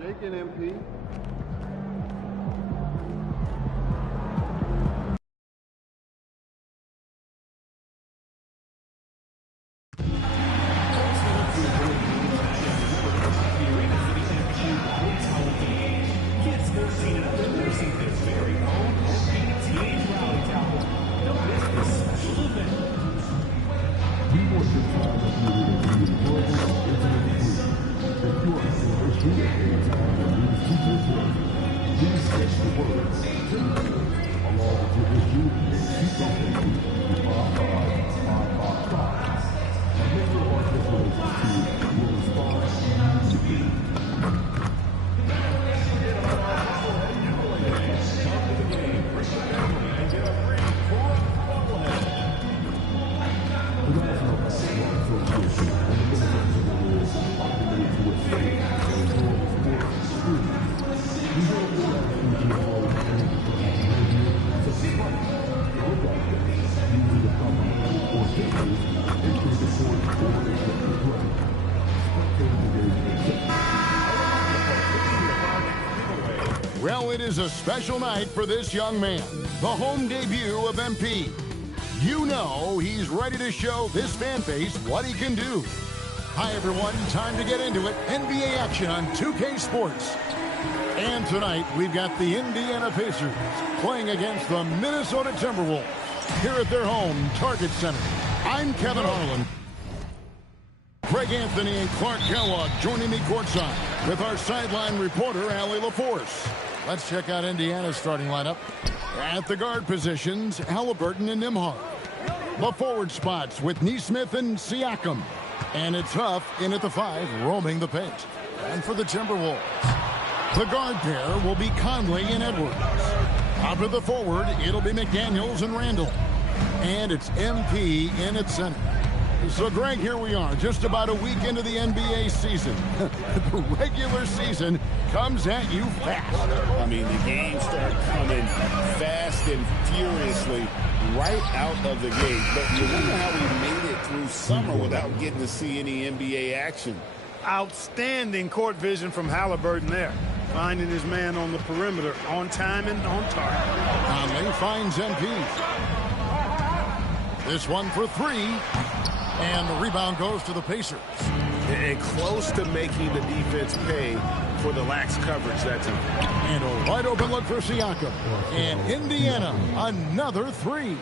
Shaking, MP. Well, it is a special night for this young man, the home debut of MP. You know he's ready to show this fan base what he can do. Hi, everyone. Time to get into it. NBA action on 2K Sports. And tonight, we've got the Indiana Pacers playing against the Minnesota Timberwolves here at their home, Target Center. I'm Kevin Harlan. Craig Anthony and Clark Kellogg joining me courtside with our sideline reporter, Allie LaForce. Let's check out Indiana's starting lineup. At the guard positions, Halliburton and Nembhard. The forward spots with Nesmith and Siakam. And it's Huff in at the 5, roaming the paint. And for the Timberwolves, the guard pair will be Conley and Edwards. Out of the forward, it'll be McDaniels and Randall. And it's MP in at center. So, Greg, here we are, just about a week into the NBA season. The regular season comes at you fast. I mean, the games start coming fast and furiously right out of the gate. But you wonder how we made it through summer without getting to see any NBA action. Outstanding court vision from Halliburton there. Finding his man on the perimeter, on time and on target. Conley finds MP. This one for 3. And the rebound goes to the Pacers. And close to making the defense pay for the lax coverage that time. And a wide open look for Siakam. And Indiana, another 3.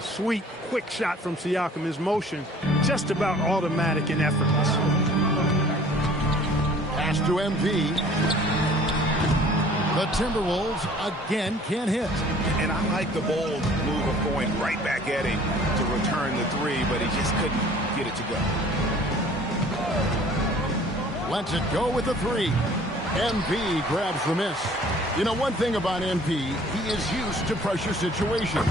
Sweet, quick shot from Siakam. His motion just about automatic and effortless. Pass to MP. The Timberwolves again can't hit. And I like the bold move of going right back at him to return the 3, but he just couldn't get it to go. Lets it go with the 3. MP grabs the miss. You know, one thing about MP, he is used to pressure situations.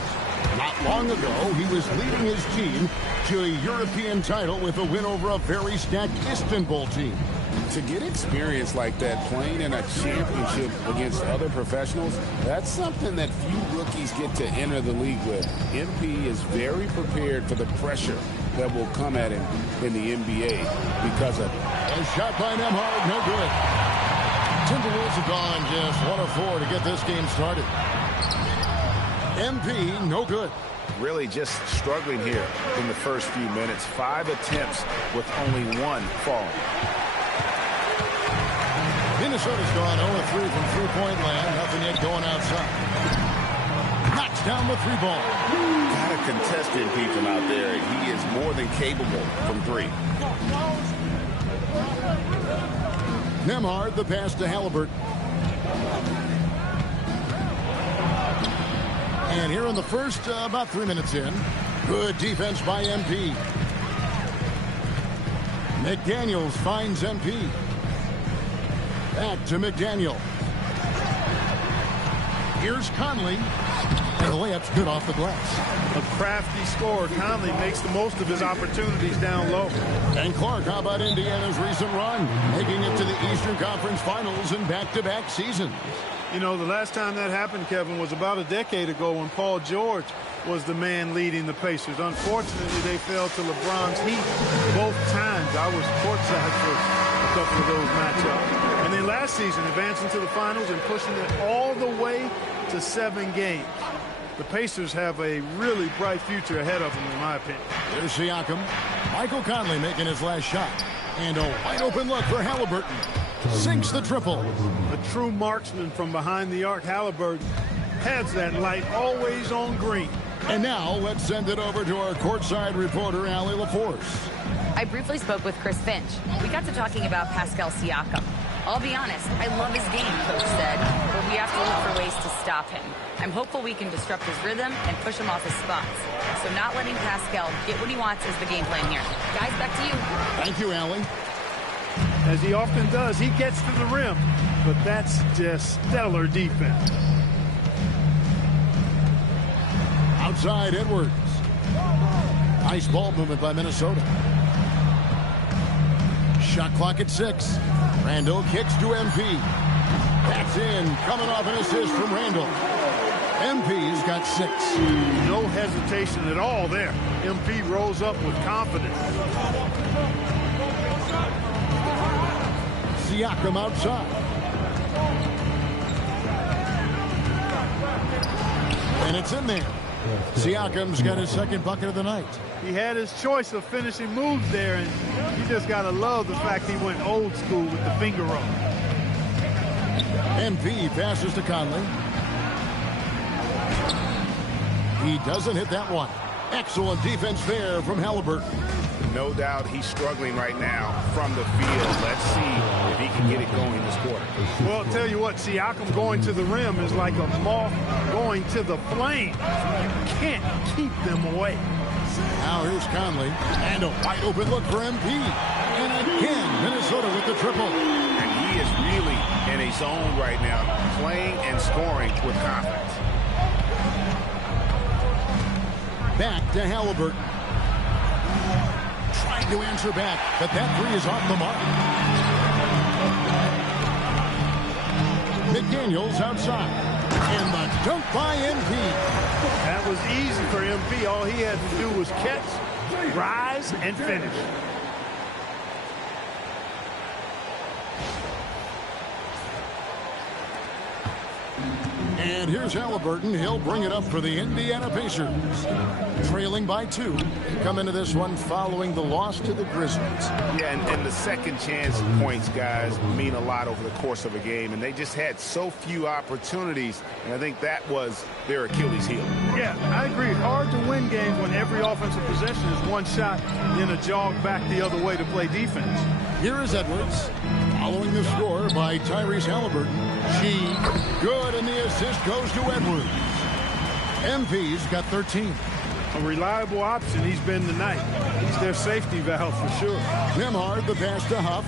Not long ago, he was leading his team to a European title with a win over a very stacked Istanbul team. To get experience like that, playing in a championship against other professionals, that's something that few rookies get to enter the league with. MP is very prepared for the pressure that will come at him in the NBA because of it. A shot by Nembhard, no good. Timberwolves have gone just 1 of 4 to get this game started. MP, no good. Really just struggling here in the first few minutes. 5 attempts with only 1 falling. Minnesota's gone 0-3 from three-point land. Nothing yet going outside. Knocks down the 3 ball. Got to contest MP from out there. He is more than capable from 3. Nembhard, the pass to Halliburton. And here in the first, about 3 minutes in, good defense by MP. McDaniels finds MP. Back to McDaniel. Here's Conley. And the layup's good off the glass. A crafty scorer. Conley makes the most of his opportunities down low. And Clark, how about Indiana's recent run? Making it to the Eastern Conference Finals in back-to-back seasons. You know, the last time that happened, Kevin, was about a decade ago when Paul George was the man leading the Pacers. Unfortunately, they fell to LeBron's heat both times. I was courtside for a couple of those matchups. And And then last season, advancing to the finals and pushing it all the way to 7 games. The Pacers have a really bright future ahead of them, in my opinion. There's Siakam. Michael Conley making his last shot. And a wide open look for Halliburton. Sinks the triple. A true marksman from behind the arc, Halliburton has that light always on green. And now let's send it over to our courtside reporter, Allie LaForce. I briefly spoke with Chris Finch. We got to talking about Pascal Siakam. I'll be honest, I love his game, Coach said, but we have to look for ways to stop him. I'm hopeful we can disrupt his rhythm and push him off his spots. So not letting Pascal get what he wants is the game plan here. Guys, back to you. Thank you, Allie. As he often does, he gets to the rim, but that's just stellar defense. Outside Edwards. Nice ball movement by Minnesota. Shot clock at 6. Randall kicks to MP. That's in. Coming off an assist from Randall. MP's got 6. No hesitation at all there. MP rolls up with confidence. Siakam outside. And it's in there. Siakam's got his second bucket of the night. He had his choice of finishing moves there, and you just got to love the fact he went old school with the finger roll. MP passes to Conley. He doesn't hit that one. Excellent defense there from Halliburton. No doubt he's struggling right now from the field. Let's see if he can get it going this quarter. Well, I'll tell you what, Siakam going to the rim is like a moth going to the flame. You can't keep them away. Now here's Conley. And a wide open look for MP. And again, Minnesota with the triple. And he is really in a zone right now, playing and scoring with confidence. Back to Halliburton. Trying to answer back, but that three is off the mark. McDaniels outside. And the dunk by MP. That was easy for MP. All he had to do was catch, rise, and finish. And here's Halliburton. He'll bring it up for the Indiana Pacers. Trailing by 2. Come into this one following the loss to the Grizzlies. Yeah, and the second chance points, guys, mean a lot over the course of a game. And they just had so few opportunities. And I think that was their Achilles heel. Yeah, I agree. Hard to win games when every offensive possession is one shot, then a jog back the other way to play defense. Here is Edwards. Following the score by Tyrese Halliburton. Good, and the assist goes to Edwards. MP's got 13. A reliable option he's been tonight. He's their safety valve for sure. Nembhard, the pass to Huff.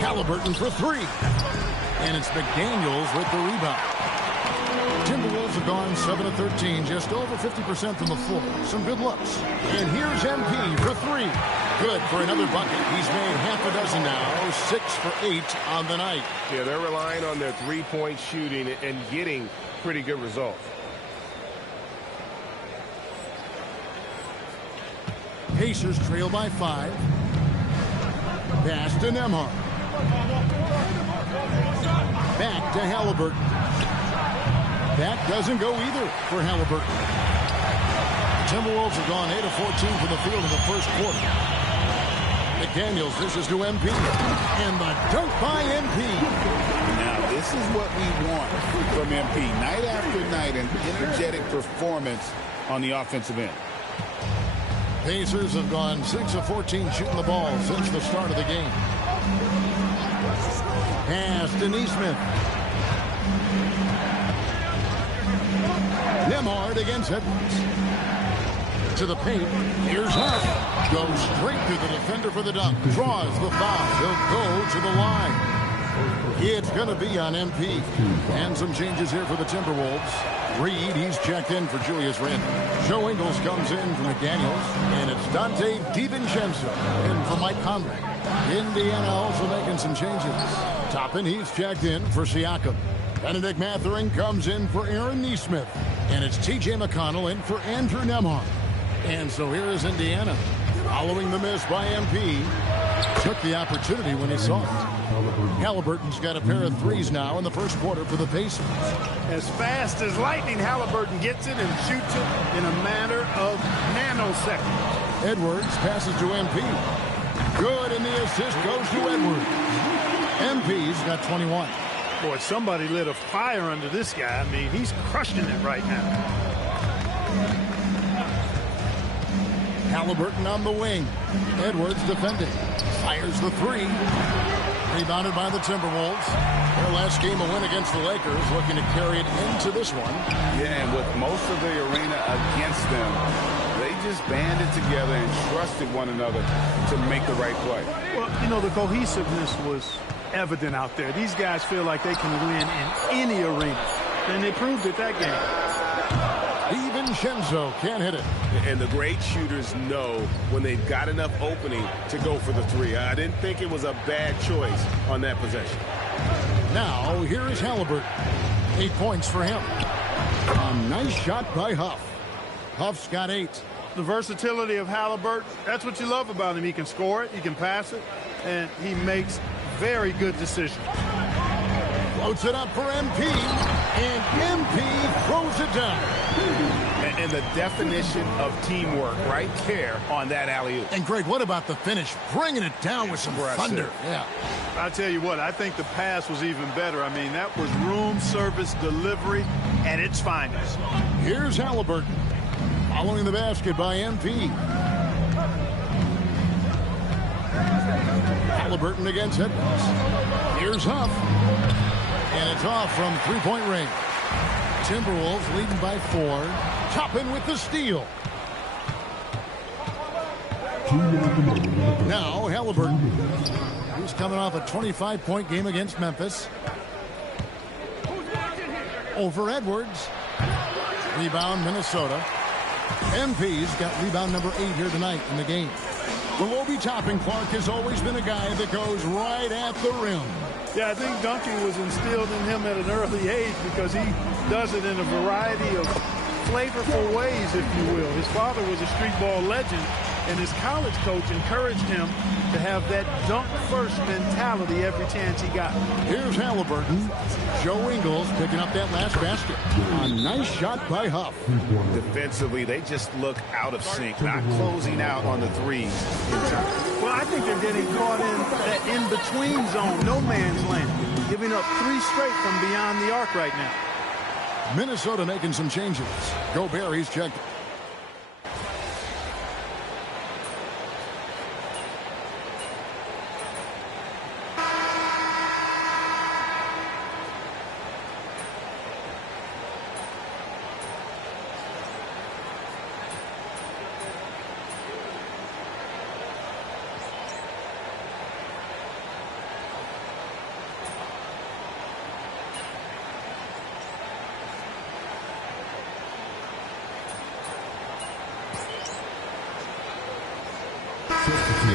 Halliburton for 3. And it's McDaniels with the rebound. Timberwolves have gone 7 of 13, just over 50% from the floor. Some good looks. And here's MP for 3. Good for another bucket. He's made half a dozen now, 6 for 8 on the night. Yeah, they're relying on their three-point shooting and getting pretty good results. Pacers trail by 5. Pass to Nembhard. Back to Halliburton. That doesn't go either for Halliburton. Timberwolves have gone 8 of 14 from the field in the first quarter. McDaniels dishes to MP. And the dunk by MP. Now, this is what we want from MP. Night after night, an energetic performance on the offensive end. Pacers have gone 6 of 14 shooting the ball since the start of the game. Pass to Nesmith. Nembhard against Edwards. To the paint. Here's Huff. Goes straight through the defender for the dunk. Draws the foul. He'll go to the line. It's going to be on MP. And some changes here for the Timberwolves. Reed, he's checked in for Julius Randle. Joe Ingles comes in for McDaniels. And it's Dante DiVincenzo in for Mike Conley. Indiana also making some changes. Toppin, he's checked in for Siakam. Benedict Mathurin comes in for Aaron Nesmith. And it's T.J. McConnell in for Andrew Nembhard. And so here is Indiana. Following the miss by MP. Took the opportunity when he saw it. Halliburton's got a pair of threes now in the first quarter for the Pacers. As fast as lightning, Halliburton gets it and shoots it in a matter of nanoseconds. Edwards passes to MP. Good, and the assist goes to Edwards. MP's got 21. Boy, somebody lit a fire under this guy. I mean, he's crushing it right now. Halliburton on the wing. Edwards defending. Fires the three. Rebounded by the Timberwolves. Their last game a win against the Lakers, looking to carry it into this one. Yeah, and with most of the arena against them, they just banded together and trusted one another to make the right play. Well, you know, the cohesiveness was evident out there. These guys feel like they can win in any arena, and they proved it that game. DiVincenzo can't hit it. And the great shooters know when they've got enough opening to go for the three. I didn't think it was a bad choice on that possession. Now, here is Halliburton. 8 points for him. A nice shot by Huff. Huff's got 8. The versatility of Halliburton, that's what you love about him. He can score it, he can pass it, and he makes very good decisions. Floats it up for MP, and MP throws it down. And the definition of teamwork right there on that alley-oop. And Greg, what about the finish? Bringing it down with some thunder. Yeah. I tell you what, I think the pass was even better. I mean, that was room service delivery at its finest. Here's Halliburton. Following the basket by MP. Halliburton against Edwards. Here's Huff. And it's off from three-point range. Timberwolves leading by 4. Toppin with the steal. Now Halliburton. He's coming off a 25-point game against Memphis. Over Edwards. Rebound Minnesota. MP's got rebound number 8 here tonight in the game. Well, Obi Toppin, Clark, has always been a guy that goes right at the rim. Yeah, I think dunking was instilled in him at an early age because he does it in a variety of flavorful ways, if you will. His father was a street ball legend, and his college coach encouraged him to have that dunk-first mentality every chance he got. Here's Halliburton. Joe Ingles picking up that last basket. A nice shot by Huff. Defensively, they just look out of sync, not closing out on the threes in time. Well, I think they're getting caught in that in-between zone, no man's land, giving up 3 straight from beyond the arc right now. Minnesota making some changes. Gobert, he's checked.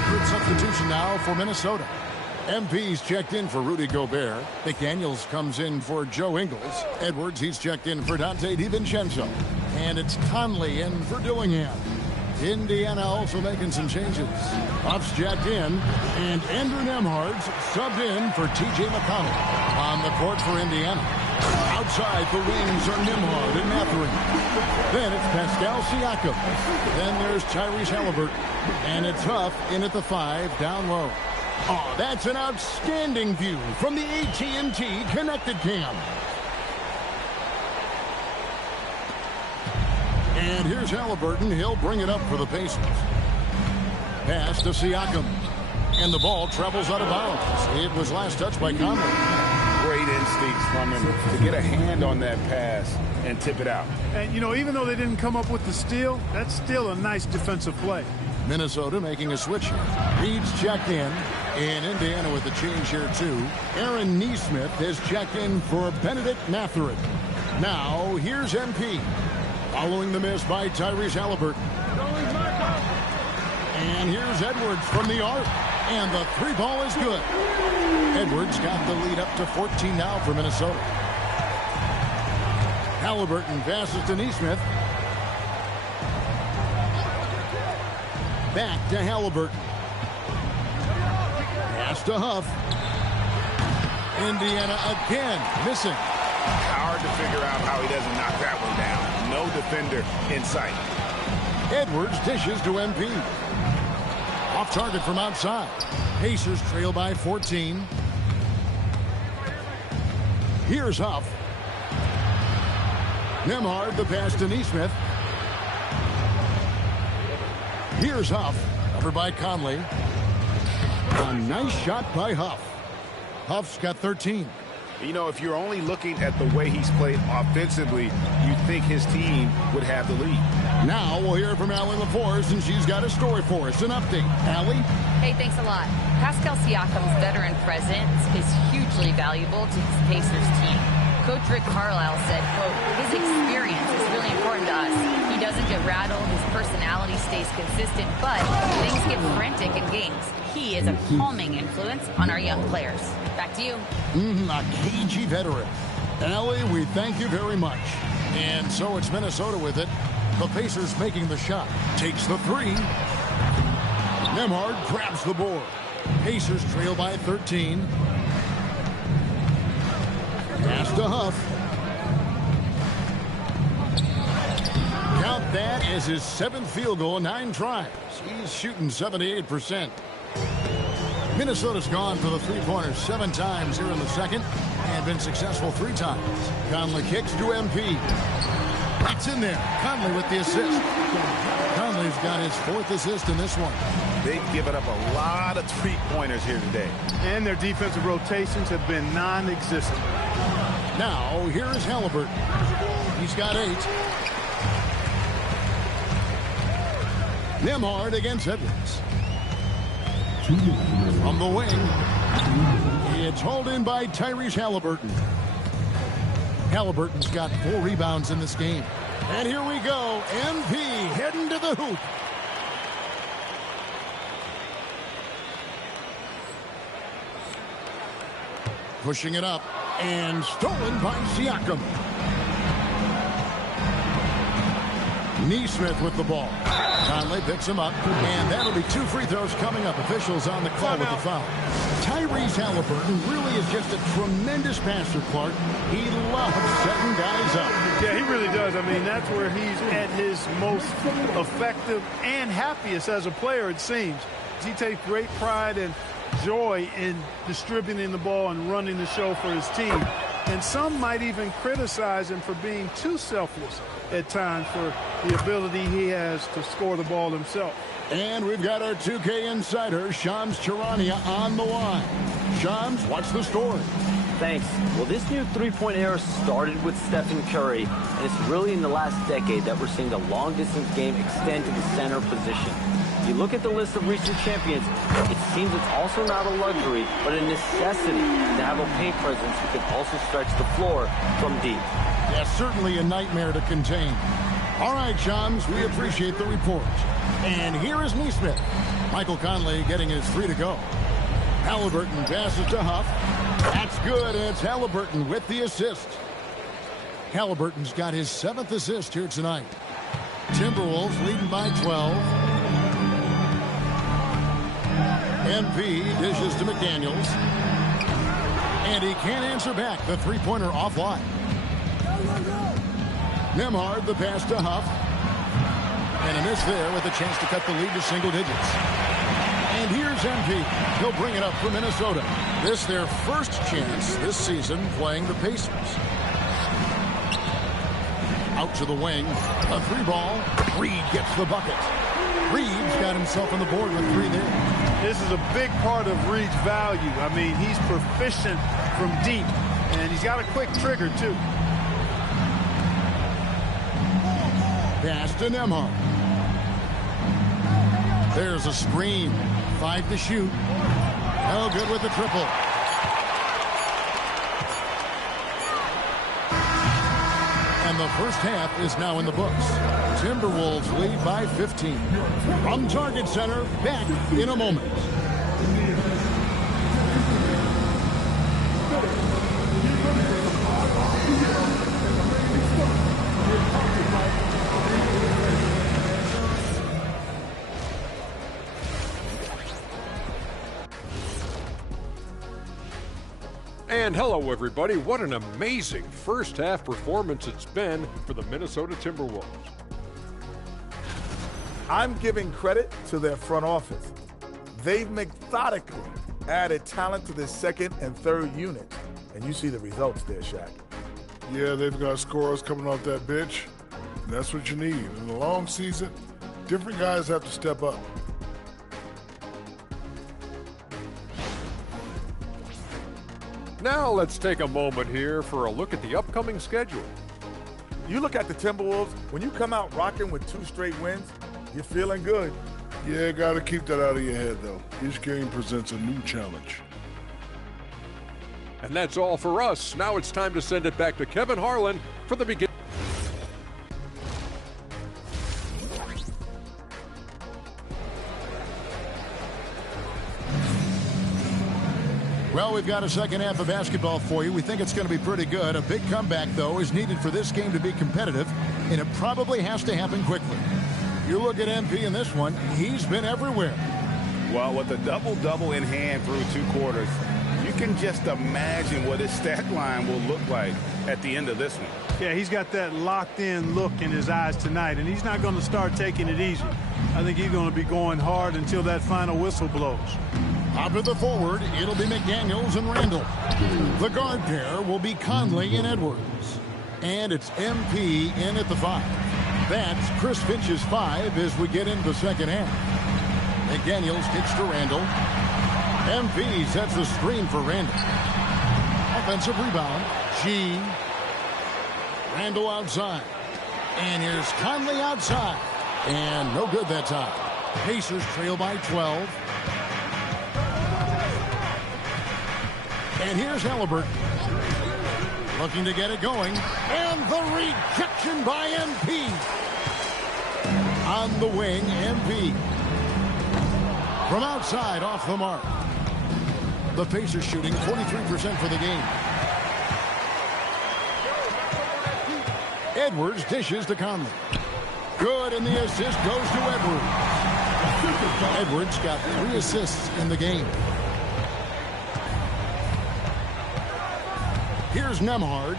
Good substitution now for Minnesota. MP's checked in for Rudy Gobert. McDaniels comes in for Joe Ingles. Edwards, he's checked in for Donte DiVincenzo. And it's Conley in for Dillingham. Indiana also making some changes. Huff's checked in, and Andrew Nembhard's subbed in for T.J. McConnell. On the court for Indiana. Outside the wings are Nembhard and Mathurin. Then it's Pascal Siakam. Then there's Tyrese Halliburton. And it's Huff in at the 5, down low. Oh, that's an outstanding view from the AT&T Connected Cam. And here's Halliburton. He'll bring it up for the Pacers. Pass to Siakam. And the ball travels out of bounds. It was last touched by Conley. Great instincts from him to get a hand on that pass and tip it out. And, you know, even though they didn't come up with the steal, that's still a nice defensive play. Minnesota making a switch here. Reed's checked in. And Indiana with the change here, too. Aaron Nesmith has checked in for Benedict Mathurin. Now, here's MP. Following the miss by Tyrese Halliburton. And here's Edwards from the arc. And the 3 ball is good. Edwards got the lead up to 14 now for Minnesota. Halliburton passes to Nesmith. Back to Halliburton. Pass to Huff. Indiana again missing. Hard to figure out how he doesn't knock that one down. No defender in sight. Edwards dishes to MP. Off target from outside. Pacers trail by 14. Here's Huff. Nembhard the pass to Nesmith. Here's Huff. Covered by Conley. A nice shot by Huff. Huff's got 13. You know, if you're only looking at the way he's played offensively, you'd think his team would have the lead. Now we'll hear from Allie LaForce, and she's got a story for us. An update. Allie? Hey, thanks a lot. Pascal Siakam's veteran presence is hugely valuable to his Pacers team. Coach Rick Carlisle said, quote, his experience is really important to us. He doesn't get rattled, his personality stays consistent, but things get frantic in games. He is a calming influence on our young players. Back to you. A cagey veteran. Allie, we thank you very much. And so it's Minnesota with it. The Pacers making the shot. Takes the three. Nembhard grabs the board. Pacers trail by 13. Pass to Huff. Count that as his 7th field goal, 9 tries. He's shooting 78%. Minnesota's gone for the three-pointers 7 times here in the second and been successful 3 times. Conley kicks to MP. It's in there. Conley with the assist. Conley's got his 4th assist in this one. They've given up a lot of three-pointers here today. And their defensive rotations have been non-existent. Now, here is Halliburton. He's got 8. Nembhard against Edwards. From the wing, it's hauled in by Tyrese Halliburton. Halliburton's got 4 rebounds in this game. And here we go. MP heading to the hoop. Pushing it up and stolen by Siakam. Nesmith with the ball. Conley picks him up, and that'll be 2 free throws coming up. Officials on the call with the foul. Tyrese Halliburton really is just a tremendous passer, Clark. He loves setting guys up. Yeah, he really does. I mean, that's where he's at his most effective and happiest as a player, it seems. He takes great pride and joy in distributing the ball and running the show for his team. And some might even criticize him for being too selfless at times for the ability he has to score the ball himself. And we've got our 2K insider, Shams Charania, on the line. Shams, what's the story? Thanks. Well, this new three-point era started with Stephen Curry, and it's really in the last decade that we're seeing the long-distance game extend to the center position. If you look at the list of recent champions, it seems it's also not a luxury, but a necessity to have a paint presence who can also stretch the floor from deep. Yeah, certainly a nightmare to contain. All right, Shams, we appreciate the report. And here is Nesmith. Michael Conley getting his 3 to go. Halliburton passes to Huff. That's good, and it's Halliburton with the assist. Halliburton's got his 7th assist here tonight. Timberwolves leading by 12. MP dishes to McDaniels. And he can't answer back. The three-pointer offline. Nembhard the pass to Huff. And a miss there with a chance to cut the lead to single digits. And here's MP. He'll bring it up for Minnesota. This their first chance this season playing the Pacers. Out to the wing. A 3-ball. Reed gets the bucket. Reed's got himself on the board with 3 there. This is a big part of Reed's value. I mean, he's proficient from deep, and he's got a quick trigger, too. Pass to Nembhard. There's a screen. 5 to shoot. No good with the triple. And the first half is now in the books. Timberwolves lead by 15. From Target Center, back in a moment. And hello, everybody. What an amazing first half performance it's been for the Minnesota Timberwolves. I'm giving credit to their front office. They've methodically added talent to this second and third unit, and you see the results there, Shaq. Yeah, they've got scorers coming off that bench. That's what you need. In a long season, different guys have to step up. Now let's take a moment here for a look at the upcoming schedule. You look at the Timberwolves, when you come out rocking with 2 straight wins, you're feeling good. Yeah, got to keep that out of your head, though. Each game presents a new challenge. And that's all for us. Now it's time to send it back to Kevin Harlan for the beginning. Well, we've got a second half of basketball for you. We think it's going to be pretty good. A big comeback, though, is needed for this game to be competitive, and it probably has to happen quickly. You look at MP in this one, he's been everywhere. Well, with a double-double in hand through 2 quarters, you can just imagine what his stat line will look like at the end of this one. Yeah, he's got that locked-in look in his eyes tonight, and he's not going to start taking it easy. I think he's going to be going hard until that final whistle blows. Top of the forward, it'll be McDaniels and Randall. The guard pair will be Conley and Edwards. And it's MP in at the 5. That's Chris Finch's 5 as we get into the second half. McDaniels kicks to Randall. MP sets the screen for Randall. Offensive rebound. G. Randall outside. And here's Conley outside. And no good that time. Pacers trail by 12. And here's Halliburton. Looking to get it going. And the rejection by MP. On the wing, MP. From outside, off the mark. The Pacers shooting 43% for the game. Edwards dishes to Conley. Good, and the assist goes to Edwards. Edwards got 3 assists in the game. Here's Nembhard.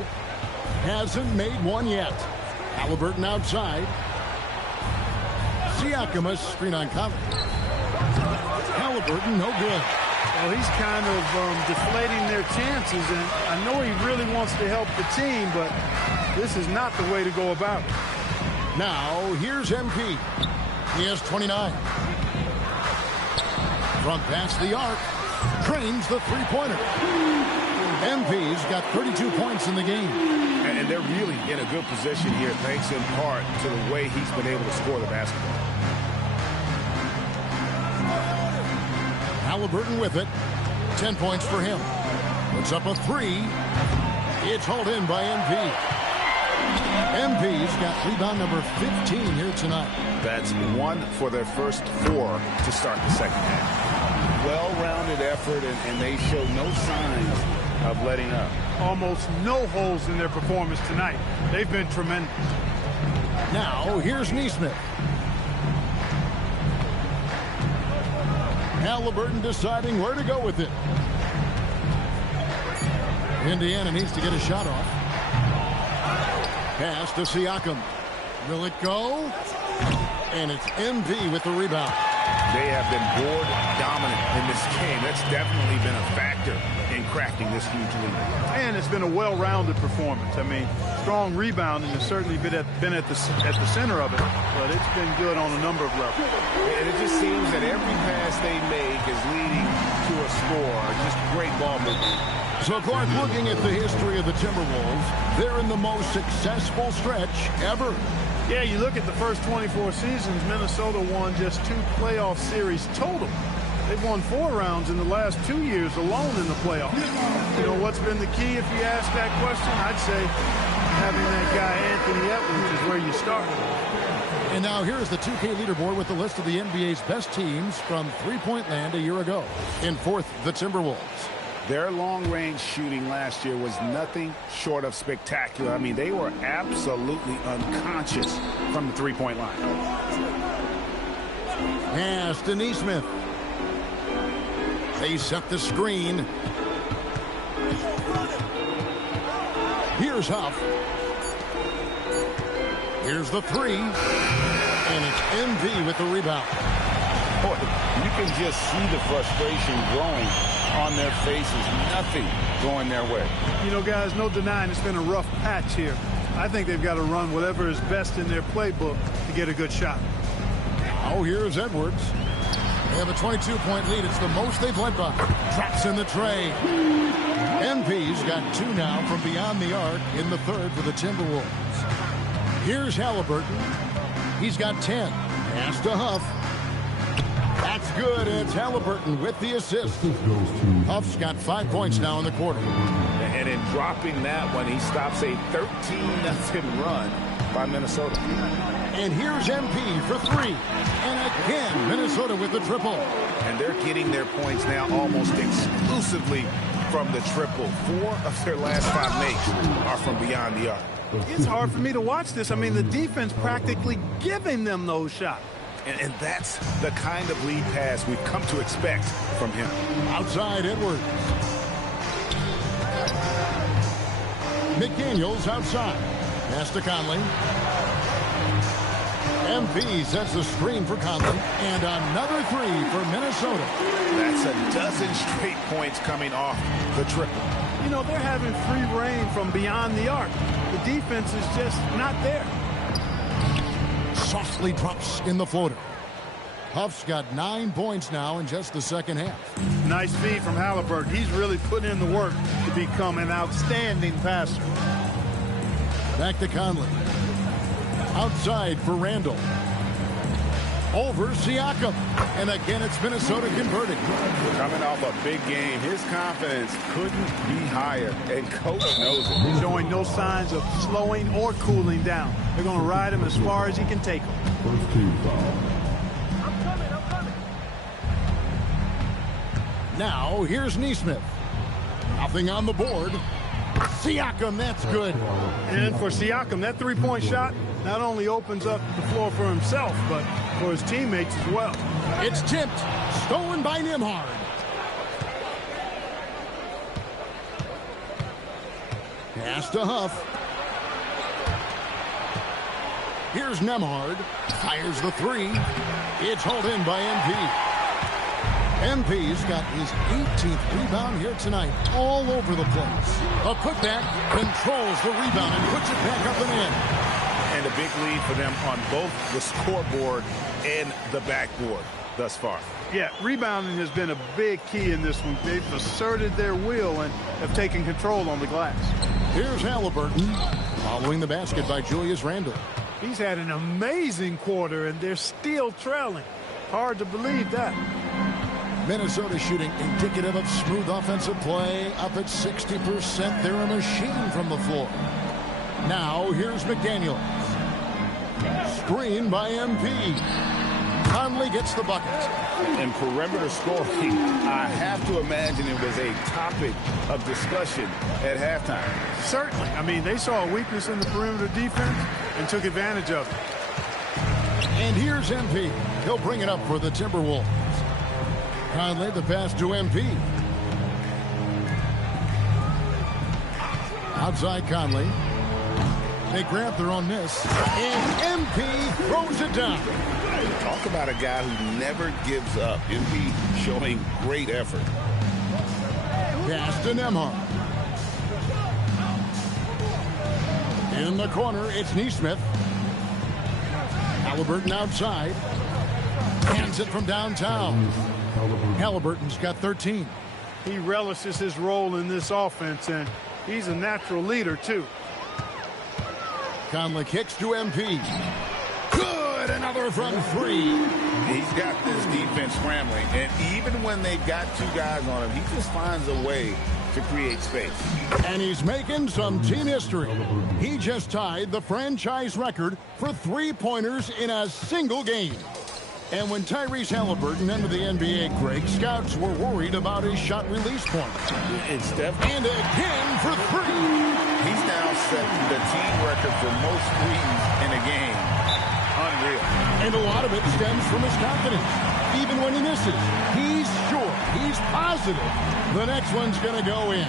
Hasn't made one yet. Halliburton outside. Siakam a screen on Conley. Halliburton, no good. Well, he's kind of deflating their chances, and I know he really wants to help the team, but this is not the way to go about it. Now, here's MP. He has 29. From past the arc, trains the three-pointer. MP's got 32 points in the game. And they're really in a good position here, thanks in part to the way he's been able to score the basketball. Halliburton with it. 10 points for him. Puts up a 3. It's hauled in by MP. MP's got rebound number 15 here tonight. That's 1 for their first 4 to start the second half. Well-rounded effort, and they show no signs of letting up. Almost no holes in their performance tonight. They've been tremendous. Now, here's Nesmith. Halliburton deciding where to go with it. Indiana needs to get a shot off. Pass to Siakam. Will it go? And it's MP with the rebound. They have been board dominant in this game. That's definitely been a factor in crafting this huge lead. And it's been a well-rounded performance. I mean, strong rebounding has certainly been at the center of it, but it's been good on a number of levels. And it just seems that every pass they make is leading to a score. Just great ball movement. So, Clark, looking at the history of the Timberwolves, they're in the most successful stretch ever. Yeah, you look at the first 24 seasons, Minnesota won just 2 playoff series total. They've won 4 rounds in the last 2 years alone in the playoffs. You know, what's been the key if you ask that question? I'd say having that guy Anthony Edwards is where you start. And now here's the 2K leaderboard with the list of the NBA's best teams from three-point land a year ago. In 4th, the Timberwolves. Their long-range shooting last year was nothing short of spectacular. I mean, they were absolutely unconscious from the three-point line. Pass to Nesmith. They set the screen. Here's Huff. Here's the three. And it's MP with the rebound. Boy, you can just see the frustration growing on their faces. Nothing going their way. You know, guys, no denying it's been a rough patch here. I think they've got to run whatever is best in their playbook to get a good shot. Oh, here's Edwards. They have a 22-point lead. It's the most they've led by. Drops in the tray. MP's got 2 now from beyond the arc in the third for the Timberwolves. Here's Halliburton. He's got 10. Pass to Huff. That's good. It's Halliburton with the assist. Huff's got 5 points now in the quarter. And in dropping that one, he stops a 13-0 run by Minnesota. And here's MP for 3. And again, Minnesota with the triple. And they're getting their points now almost exclusively from the triple. 4 of their last 5 makes are from beyond the arc. It's hard for me to watch this. I mean, the defense practically giving them those shots. And that's the kind of lead pass we've come to expect from him. Outside Edwards. McDaniels outside. Pass to Conley. MP sets the screen for Conley. And another 3 for Minnesota. That's a dozen straight points coming off the triple. You know, they're having free reign from beyond the arc. The defense is just not there. Softly drops in the floater. Huff's got 9 points now in just the second half. Nice feed from Halliburton. He's really put in the work to become an outstanding passer. Back to Conley. Outside for Randall. Over Siakam. And again, it's Minnesota converting. Coming off a big game, his confidence couldn't be higher, and coach knows it. Showing no signs of slowing or cooling down. They're going to ride him as far as he can take him. First team foul. I'm coming. Now, here's Nesmith. Nothing on the board. Siakam, that's good. And for Siakam, that three-point shot not only opens up the floor for himself, but for his teammates as well. It's tipped. Stolen by Nembhard. Pass to Huff. Here's Nembhard. Fires the 3. It's hauled in by MP. MP's got his 18th rebound here tonight, all over the place. A putback, controls the rebound and puts it back up and in. And a big lead for them on both the scoreboard and the backboard thus far. Yeah, rebounding has been a big key in this one. They've asserted their will and have taken control on the glass. Here's Halliburton, following the basket by Julius Randle. He's had an amazing quarter, and they're still trailing. Hard to believe that. Minnesota shooting indicative of smooth offensive play, up at 60%. They're a machine from the floor. Now, here's McDaniels. Screen by MP. Conley gets the bucket. And perimeter scoring, I have to imagine it was a topic of discussion at halftime. Certainly. I mean, they saw a weakness in the perimeter defense and took advantage of it. And here's MP. He'll bring it up for the Timberwolves. Conley, the pass to MP. Outside Conley. They grab their own miss. And MP throws it down. Talk about a guy who never gives up. MP showing great effort. Pass to Nembhard. In the corner, it's Nesmith. Halliburton outside. Hands it from downtown. Halliburton's got 13. He relishes his role in this offense, and he's a natural leader, too. Conley kicks to MP. Good! Another from 3. He's got this defense scrambling, and even when they've got 2 guys on him, he just finds a way to create space. And he's making some team history. He just tied the franchise record for 3-pointers in a single game. And when Tyrese Halliburton entered the NBA, Greg, scouts were worried about his shot release point. And Steph. And again for 3. He's now setting the team record for most threes in a game. Unreal. And a lot of it stems from his confidence. Even when he misses, he's sure, he's positive the next one's going to go in.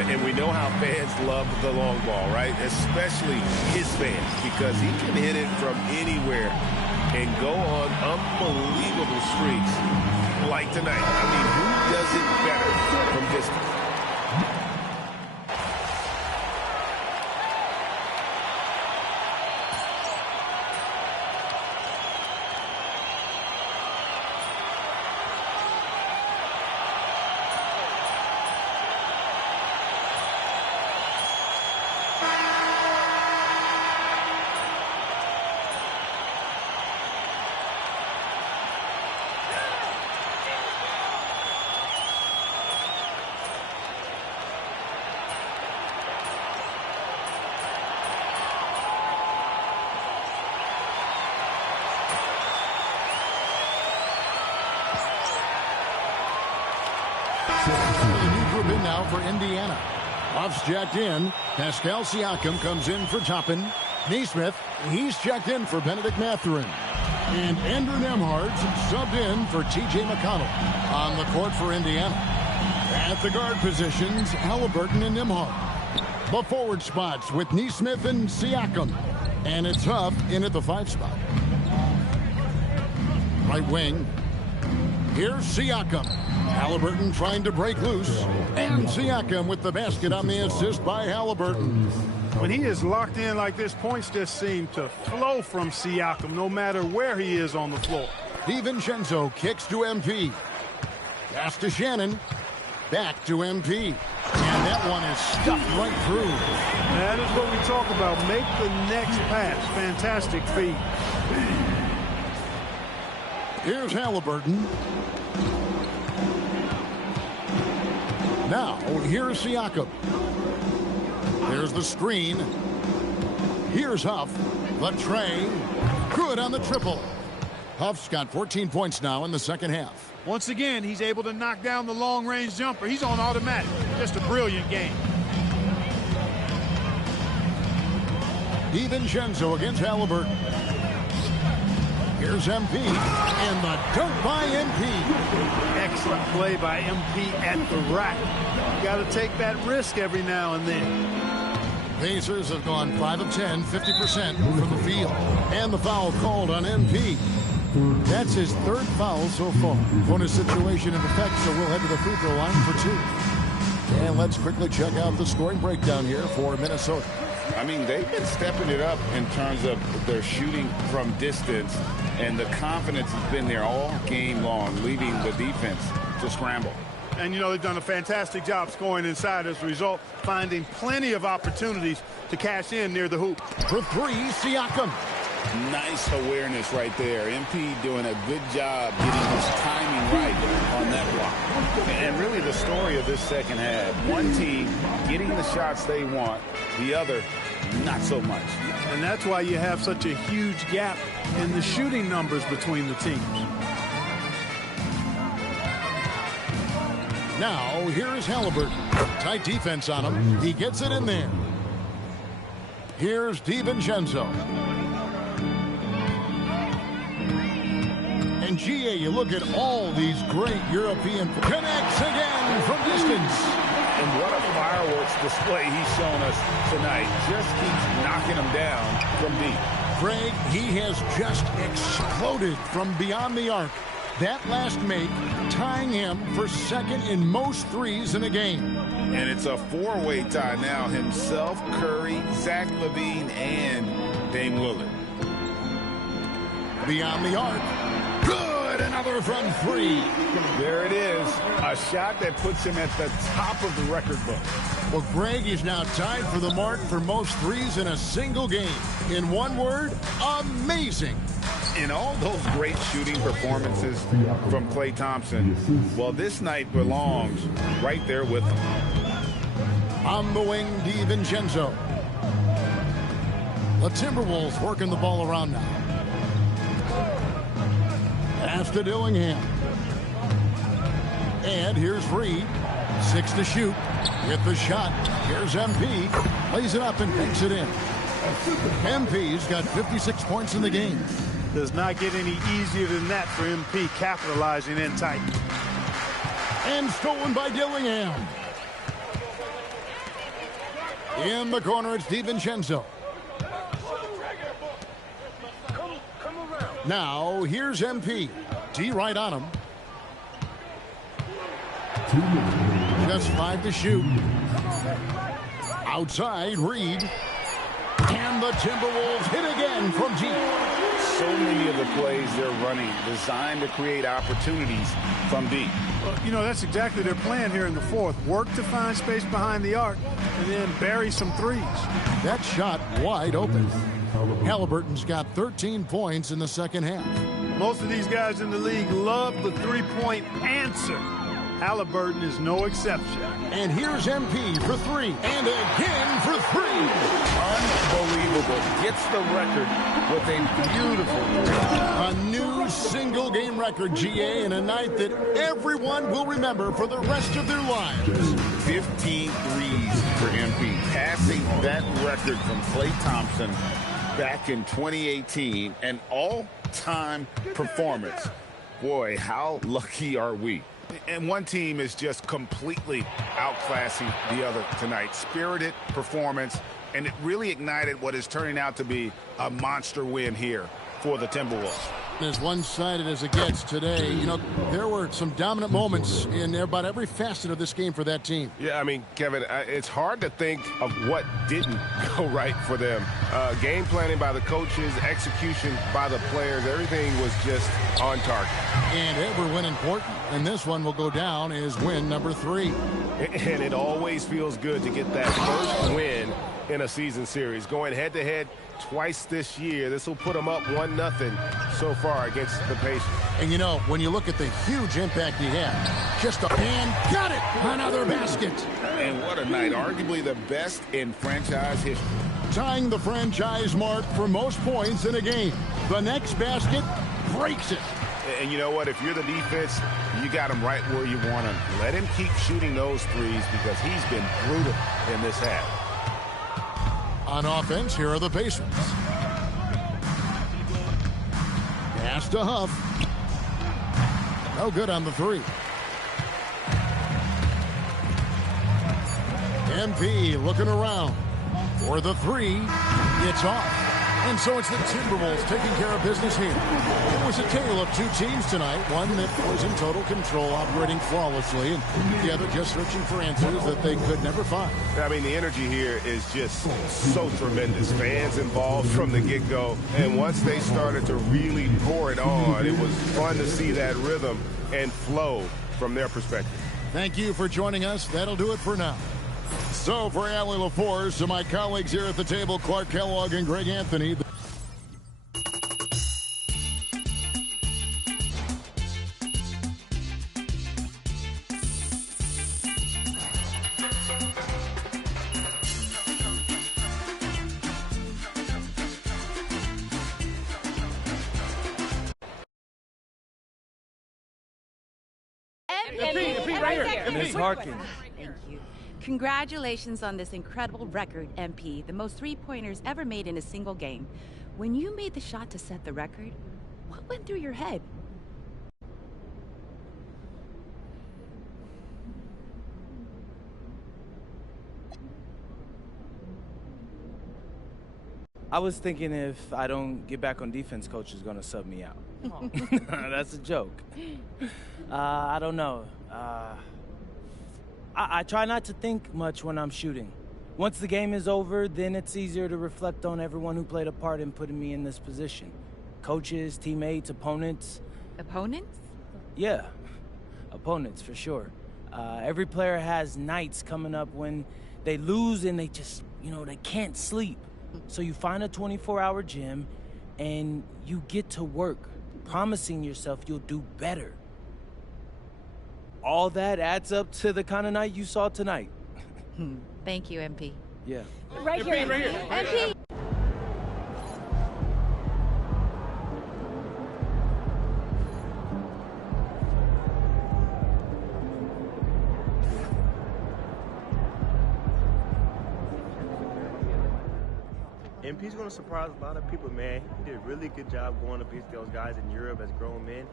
And we know how fans love the long ball, right? Especially his fans, because he can hit it from anywhere and go on unbelievable streaks like tonight. I mean, who does it better from distance? The new group in now for Indiana. Buffs checked in. Pascal Siakam comes in for Toppin. Naismith, he's checked in for Benedict Mathurin. And Andrew Nembhard's subbed in for T.J. McConnell. On the court for Indiana. At the guard positions, Halliburton and Nembhard. The forward spots with Naismith and Siakam. And it's Huff in at the 5 spot. Right wing. Here's Siakam. Halliburton trying to break loose. And Siakam with the basket on the assist by Halliburton. When he is locked in like this, points just seem to flow from Siakam no matter where he is on the floor. DiVincenzo kicks to MP. Pass to Shannon. Back to MP. And that one is stuffed right through. That is what we talk about. Make the next pass. Fantastic feed. Here's Halliburton. Now, here's Siakam. There's the screen. Here's Huff. The tray. Good on the triple. Huff's got 14 points now in the second half. Once again, he's able to knock down the long-range jumper. He's on automatic. Just a brilliant game. DiVincenzo against Halliburton. Here's MP, and the dunk by MP. Excellent play by MP at the rack. You got to take that risk every now and then. Pacers have gone 5 of 10, 50% from the field. And the foul called on MP. That's his 3rd foul so far. Bonus situation in effect, so we'll head to the free throw line for 2. And let's quickly check out the scoring breakdown here for Minnesota. I mean, they've been stepping it up in terms of their shooting from distance, and the confidence has been there all game long, leaving the defense to scramble. And, you know, they've done a fantastic job scoring inside as a result, finding plenty of opportunities to cash in near the hoop. For 3, Siakam. Nice awareness right there. MP doing a good job getting his timing right on that block. And really the story of this second half, one team getting the shots they want, the other not so much. And that's why you have such a huge gap in the shooting numbers between the teams. Now, here's Halliburton. Tight defense on him. He gets it in there. Here's DiVincenzo. And GA, you look at all these great European... Connects again from distance. And what a fireworks display he's shown us tonight. Just keeps knocking them down from deep. Greg, he has just exploded from beyond the arc. That last make tying him for 2nd in most threes in a game. And it's a 4-way tie now. Himself, Curry, Zach LaVine, and Dame Lillard. Beyond the arc. Good! Another from 3. There it is. A shot that puts him at the top of the record book. Well, Greg is now tied for the mark for most threes in a single game. In one word, amazing. In all those great shooting performances from Klay Thompson, well, this night belongs right there with him. On the wing, DiVincenzo. The Timberwolves working the ball around now. Pass to Dillingham. And here's Reed. 6 to shoot. With the shot. Here's MP. Plays it up and banks it in. MP's got 56 points in the game. Does not get any easier than that for MP, capitalizing in tight. And stolen by Dillingham. In the corner, it's DiVincenzo. Now, here's MP. D right on him. Just 5 to shoot. Outside, Reed. And the Timberwolves hit again from deep. So many of the plays they're running designed to create opportunities from deep. Well, you know, that's exactly their plan here in the fourth. Work to find space behind the arc and then bury some threes. That shot wide open. Halliburton's got 13 points in the second half. Most of these guys in the league love the three-point answer. Halliburton is no exception. And here's MP for 3. And again for 3. Unbelievable. Gets the record with a beautiful three. A new single-game record, GA, in a night that everyone will remember for the rest of their lives. 15 threes for MP. Passing that record from Klay Thompson back in 2018. An all-time performance. Boy, how lucky are we? And one team is just completely outclassing the other tonight. Spirited performance, and it really ignited what is turning out to be a monster win here for the Timberwolves. As one-sided as it gets today, you know, there were some dominant moments in about every facet of this game for that team. Yeah, I mean, Kevin, it's hard to think of what didn't go right for them. Game planning by the coaches, execution by the players, everything was just on target. And every win important, and this one will go down as win number 3. And it always feels good to get that first win in a season series. Going head-to-head twice this year, this will put them up 1-0 so far against the Pacers. And you know, when you look at the huge impact he had, just a man got it, another basket. And what a night, arguably the best in franchise history. Tying the franchise mark for most points in a game. The next basket breaks it. And you know what? If you're the defense, you got him right where you want him. Let him keep shooting those threes because he's been brutal in this half. On offense, here are the Pacers. Pass to Huff. No good on the 3. MP looking around for the 3. It's off. And so it's the Timberwolves taking care of business here. It was a tale of 2 teams tonight. One that was in total control, operating flawlessly, and the other just searching for answers that they could never find. I mean, the energy here is just so tremendous. Fans involved from the get-go. And once they started to really pour it on, it was fun to see that rhythm and flow from their perspective. Thank you for joining us. That'll do it for now. So for Allie LaForce, to my colleagues here at the table, Clark Kellogg and Greg Anthony. Ms. Harkin. Thank you. Congratulations on this incredible record, MP. The most three-pointers ever made in a single game. When you made the shot to set the record, what went through your head? I was thinking if I don't get back on defense, coach is going to sub me out. That's a joke. I don't know. I try not to think much when I'm shooting. Once the game is over, then it's easier to reflect on everyone who played a part in putting me in this position. Coaches, teammates, opponents. Opponents? Yeah, opponents for sure. Every player has nights coming up when they lose and they just, they can't sleep. So you find a 24-hour gym and you get to work, promising yourself you'll do better. All that adds up to the kind of night you saw tonight. Thank you, MP. Yeah. Right here, MP. MP's going to surprise a lot of people, man. He did a really good job going up against those guys in Europe as grown men.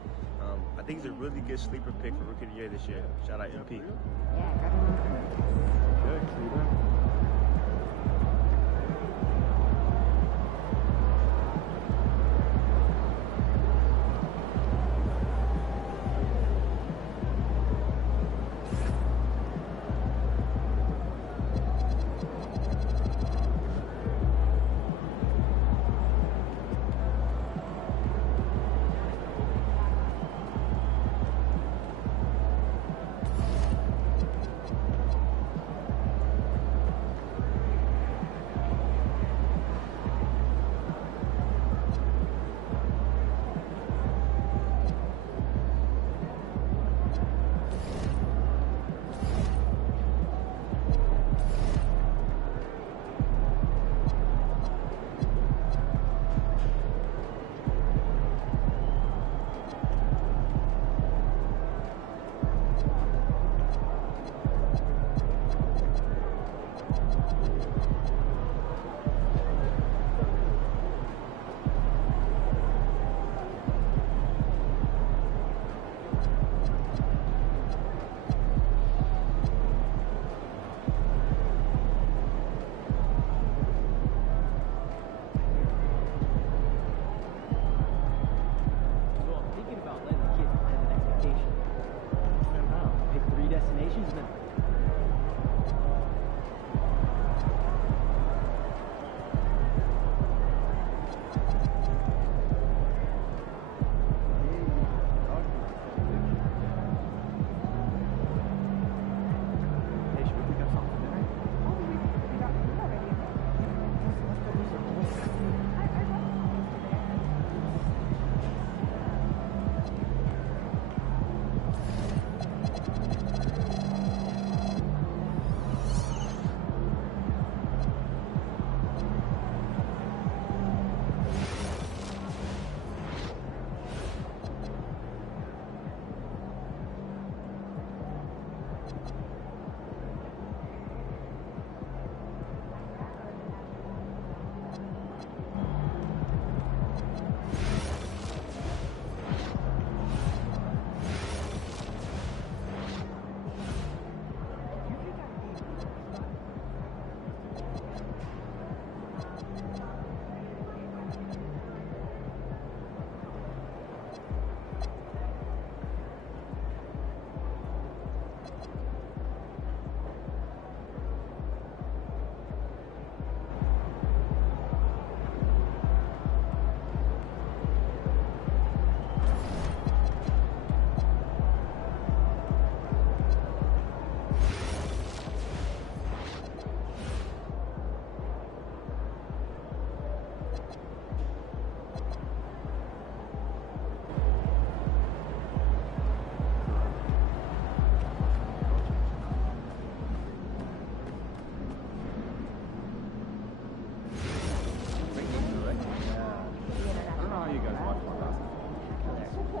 I think he's a really good sleeper pick for Rookie of the Year this year. Shout out MP.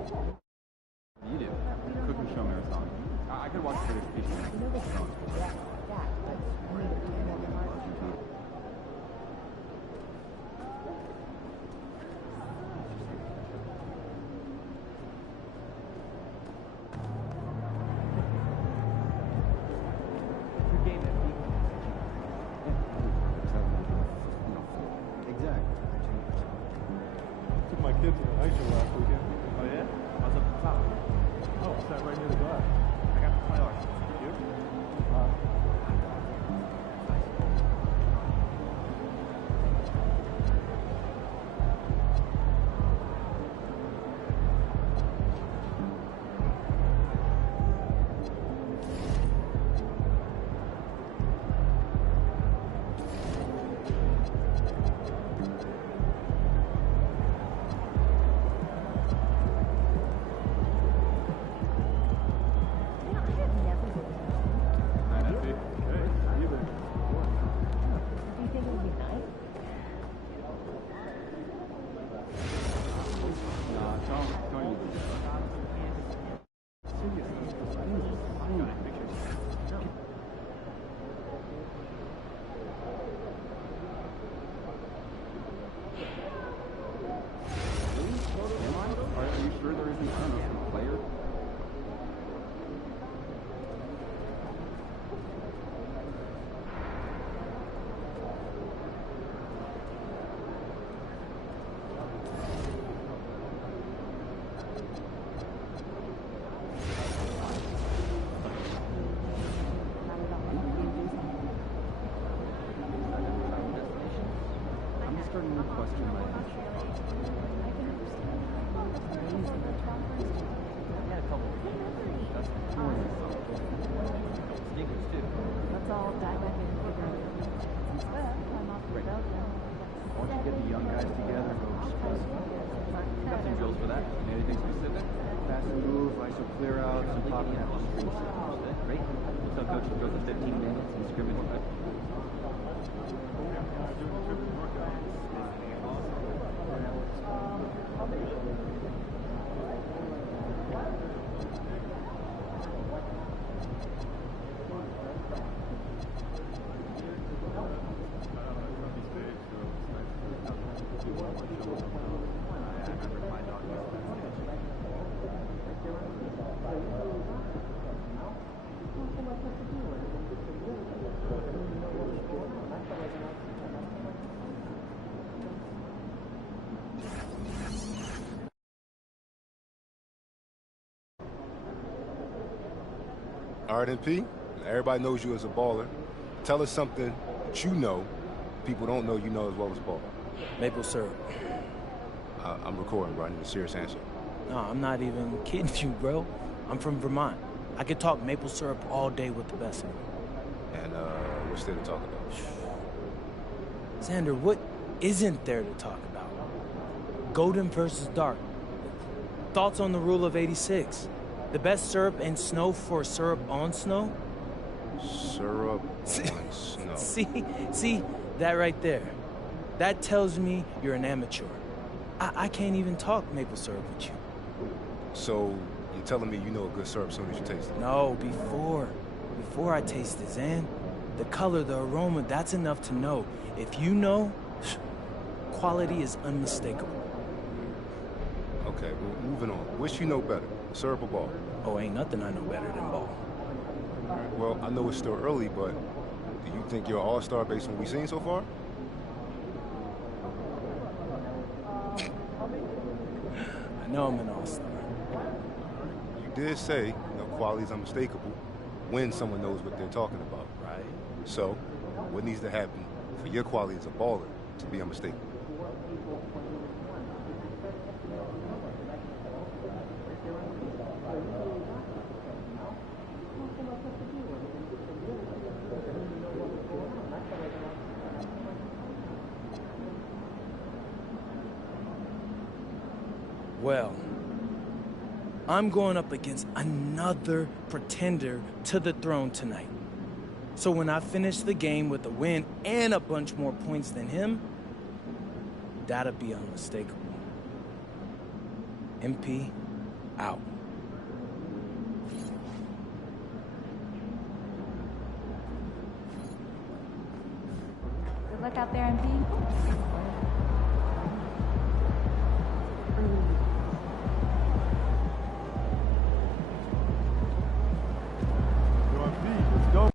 You do. Cooking show marathon. I could watch for this piece. Took my kids to the ice show last weekend. Oh yeah? I was up at the top. Oh, it's that right near the glass. I got the $20. You? Are you sure there isn't a player? I'm just starting to question my sneakers too. That's all that I can figure out. Right. Why don't you get the young guys together and go discuss? Got some drills for that. Anything specific? Pass and move, iso clear out, some popping out the streets. Great. We'll tell coach to go for 15 minutes and scrimmage. RNP, everybody knows you as a baller. Tell us something that you know people don't know you know as well as ball. Maple syrup. I'm recording, bro. I need a serious answer. No, I'm not even kidding you, bro. I'm from Vermont. I could talk maple syrup all day with the best of them. And what's there to talk about? Xander, what isn't there to talk about? Golden versus dark. Thoughts on the rule of 86? The best syrup and snow for syrup on snow? Syrup on snow. See that right there. That tells me you're an amateur. I can't even talk maple syrup with you. So you're telling me you know a good syrup as soon as you taste it? No, before I taste it, Zan. The color, the aroma, that's enough to know. If you know, quality is unmistakable. Okay, well, moving on. Which you know better, syrup or ball? Oh, ain't nothing I know better than ball. Well, I know it's still early, but do you think you're an all-star based on what we've seen so far? I know I'm an all-star. You did say, quality is unmistakable when someone knows what they're talking about. Right. So, what needs to happen for your quality as a baller to be unmistakable? Well, I'm going up against another pretender to the throne tonight. So when I finish the game with a win and a bunch more points than him, that'll be unmistakable. MP, out. Good luck out there, MP. Let's go.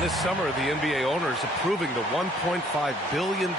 This summer, the NBA owners approving the $1.5 billion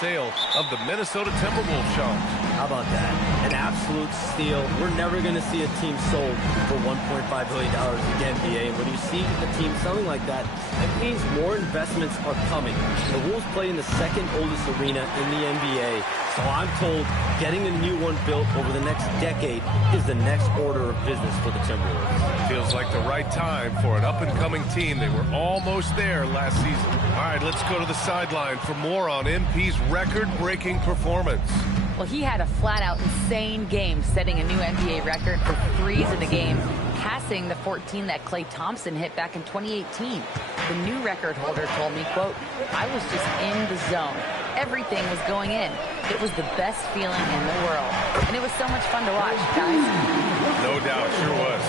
sale of the Minnesota Timberwolves, Sean. How about that? An absolute steal. We're never going to see a team sold for $1.5 billion in the NBA. And when you see a team selling like that, it means more investments are coming. The Wolves play in the second oldest arena in the NBA. So I'm told getting a new one built over the next decade is the next order of business for the Timberwolves. Feels like the right time for an up-and-coming team. They were almost there last season. All right, let's go to the sideline for more on MP's record-breaking performance. Well, he had a flat-out insane game, setting a new NBA record for threes in a game, passing the 14 that Klay Thompson hit back in 2018. The new record holder told me, quote, "I was just in the zone. Everything was going in. It was the best feeling in the world. And it was so much fun to watch, guys." No doubt, sure was.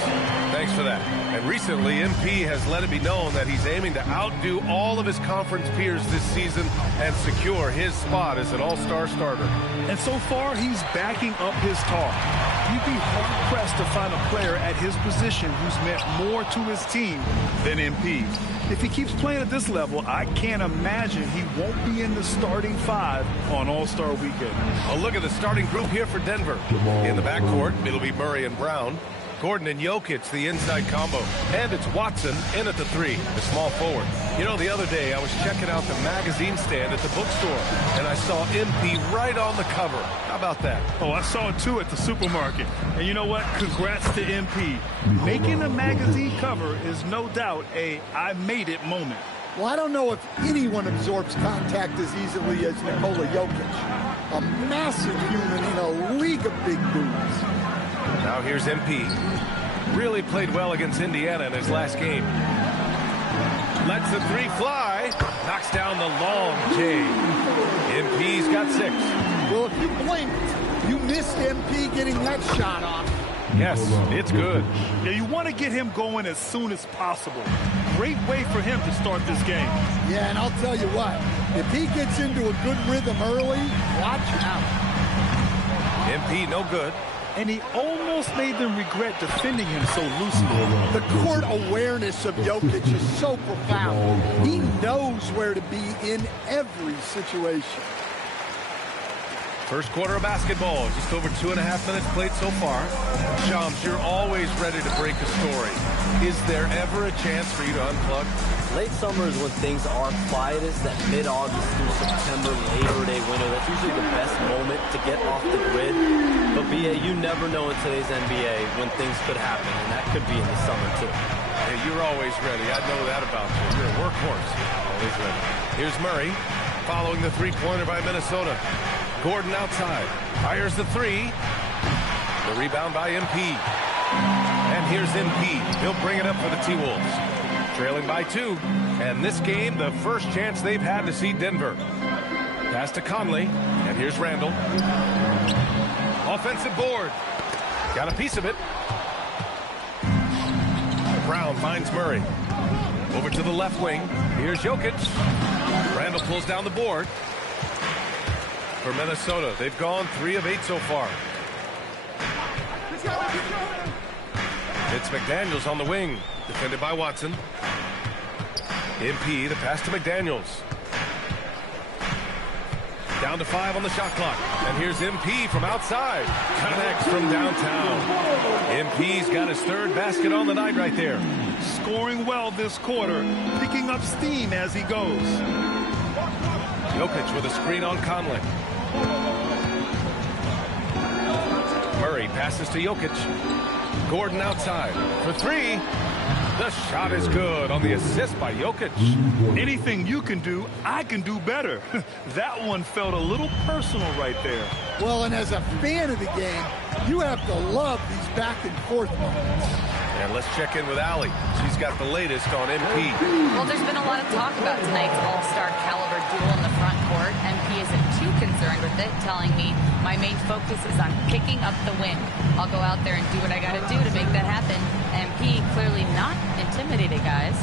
Thanks for that. And recently, MP has let it be known that he's aiming to outdo all of his conference peers this season and secure his spot as an all-star starter. And so far, he's backing up his talk. You'd be hard-pressed to find a player at his position who's meant more to his team than MP. If he keeps playing at this level, I can't imagine he won't be in the starting five on All-Star Weekend. A look at the starting group here for Denver. In the backcourt, it'll be Murray and Brown. Gordon and Jokic, the inside combo. And it's Watson in at the three, the small forward. You know, the other day I was checking out the magazine stand at the bookstore, and I saw MP right on the cover. How about that? Oh, I saw it too at the supermarket. And you know what? Congrats to MP. Making a magazine cover is no doubt a I made it moment. Well, I don't know if anyone absorbs contact as easily as Nikola Jokic. A massive human in a league of big dudes. Now here's MP. Really played well against Indiana in his last game. Lets the three fly. Knocks down the long J. MP's got 6. Well, if you blinked, you missed MP getting that shot off. Yes, it's good. Yeah, you want to get him going as soon as possible. Great way for him to start this game. Yeah, and I'll tell you what, if he gets into a good rhythm early, watch out. MP no good. And he almost made them regret defending him so loosely. The court awareness of Jokic is so profound. He knows where to be in every situation. First quarter of basketball, just over 2.5 minutes played so far. Shams, you're always ready to break a story. Is there ever a chance for you to unplug? Late summer is when things are quietest. That mid-August through September Labor Day window, that's usually the best moment to get off the grid. But BA, you never know in today's NBA when things could happen, and that could be in the summer too. Hey, you're always ready. I know that about you. You're a workhorse. Always ready. Here's Murray following the three-pointer by Minnesota. Gordon outside. Fires the three. The rebound by MP. And here's MP. He'll bring it up for the T-Wolves. Trailing by 2. And this game, the first chance they've had to see Denver. Pass to Conley, and here's Randall. Offensive board. Got a piece of it. Brown finds Murray. Over to the left wing. Here's Jokic. Randall pulls down the board. For Minnesota, they've gone 3 of 8 so far. It's McDaniels on the wing, defended by Watson. MP, the pass to McDaniels. Down to 5 on the shot clock. And here's MP from outside. Connects from downtown. MP's got his 3rd basket on the night right there. Scoring well this quarter, picking up steam as he goes. Jokic with a screen on Conley. Murray passes to Jokic. Gordon outside for 3. The shot is good on the assist by Jokic. Anything you can do, I can do better. That one felt a little personal right there. Well, and as a fan of the game, you have to love these back and forth moments. And let's check in with Allie. She's got the latest on MP. Well, there's been a lot of talk about tonight's all-star caliber duel in the front court. MP isn't too concerned with it, telling me my main focus is on picking up the win. I'll go out there and do what I got to do to make that happen. MP clearly not intimidated, guys.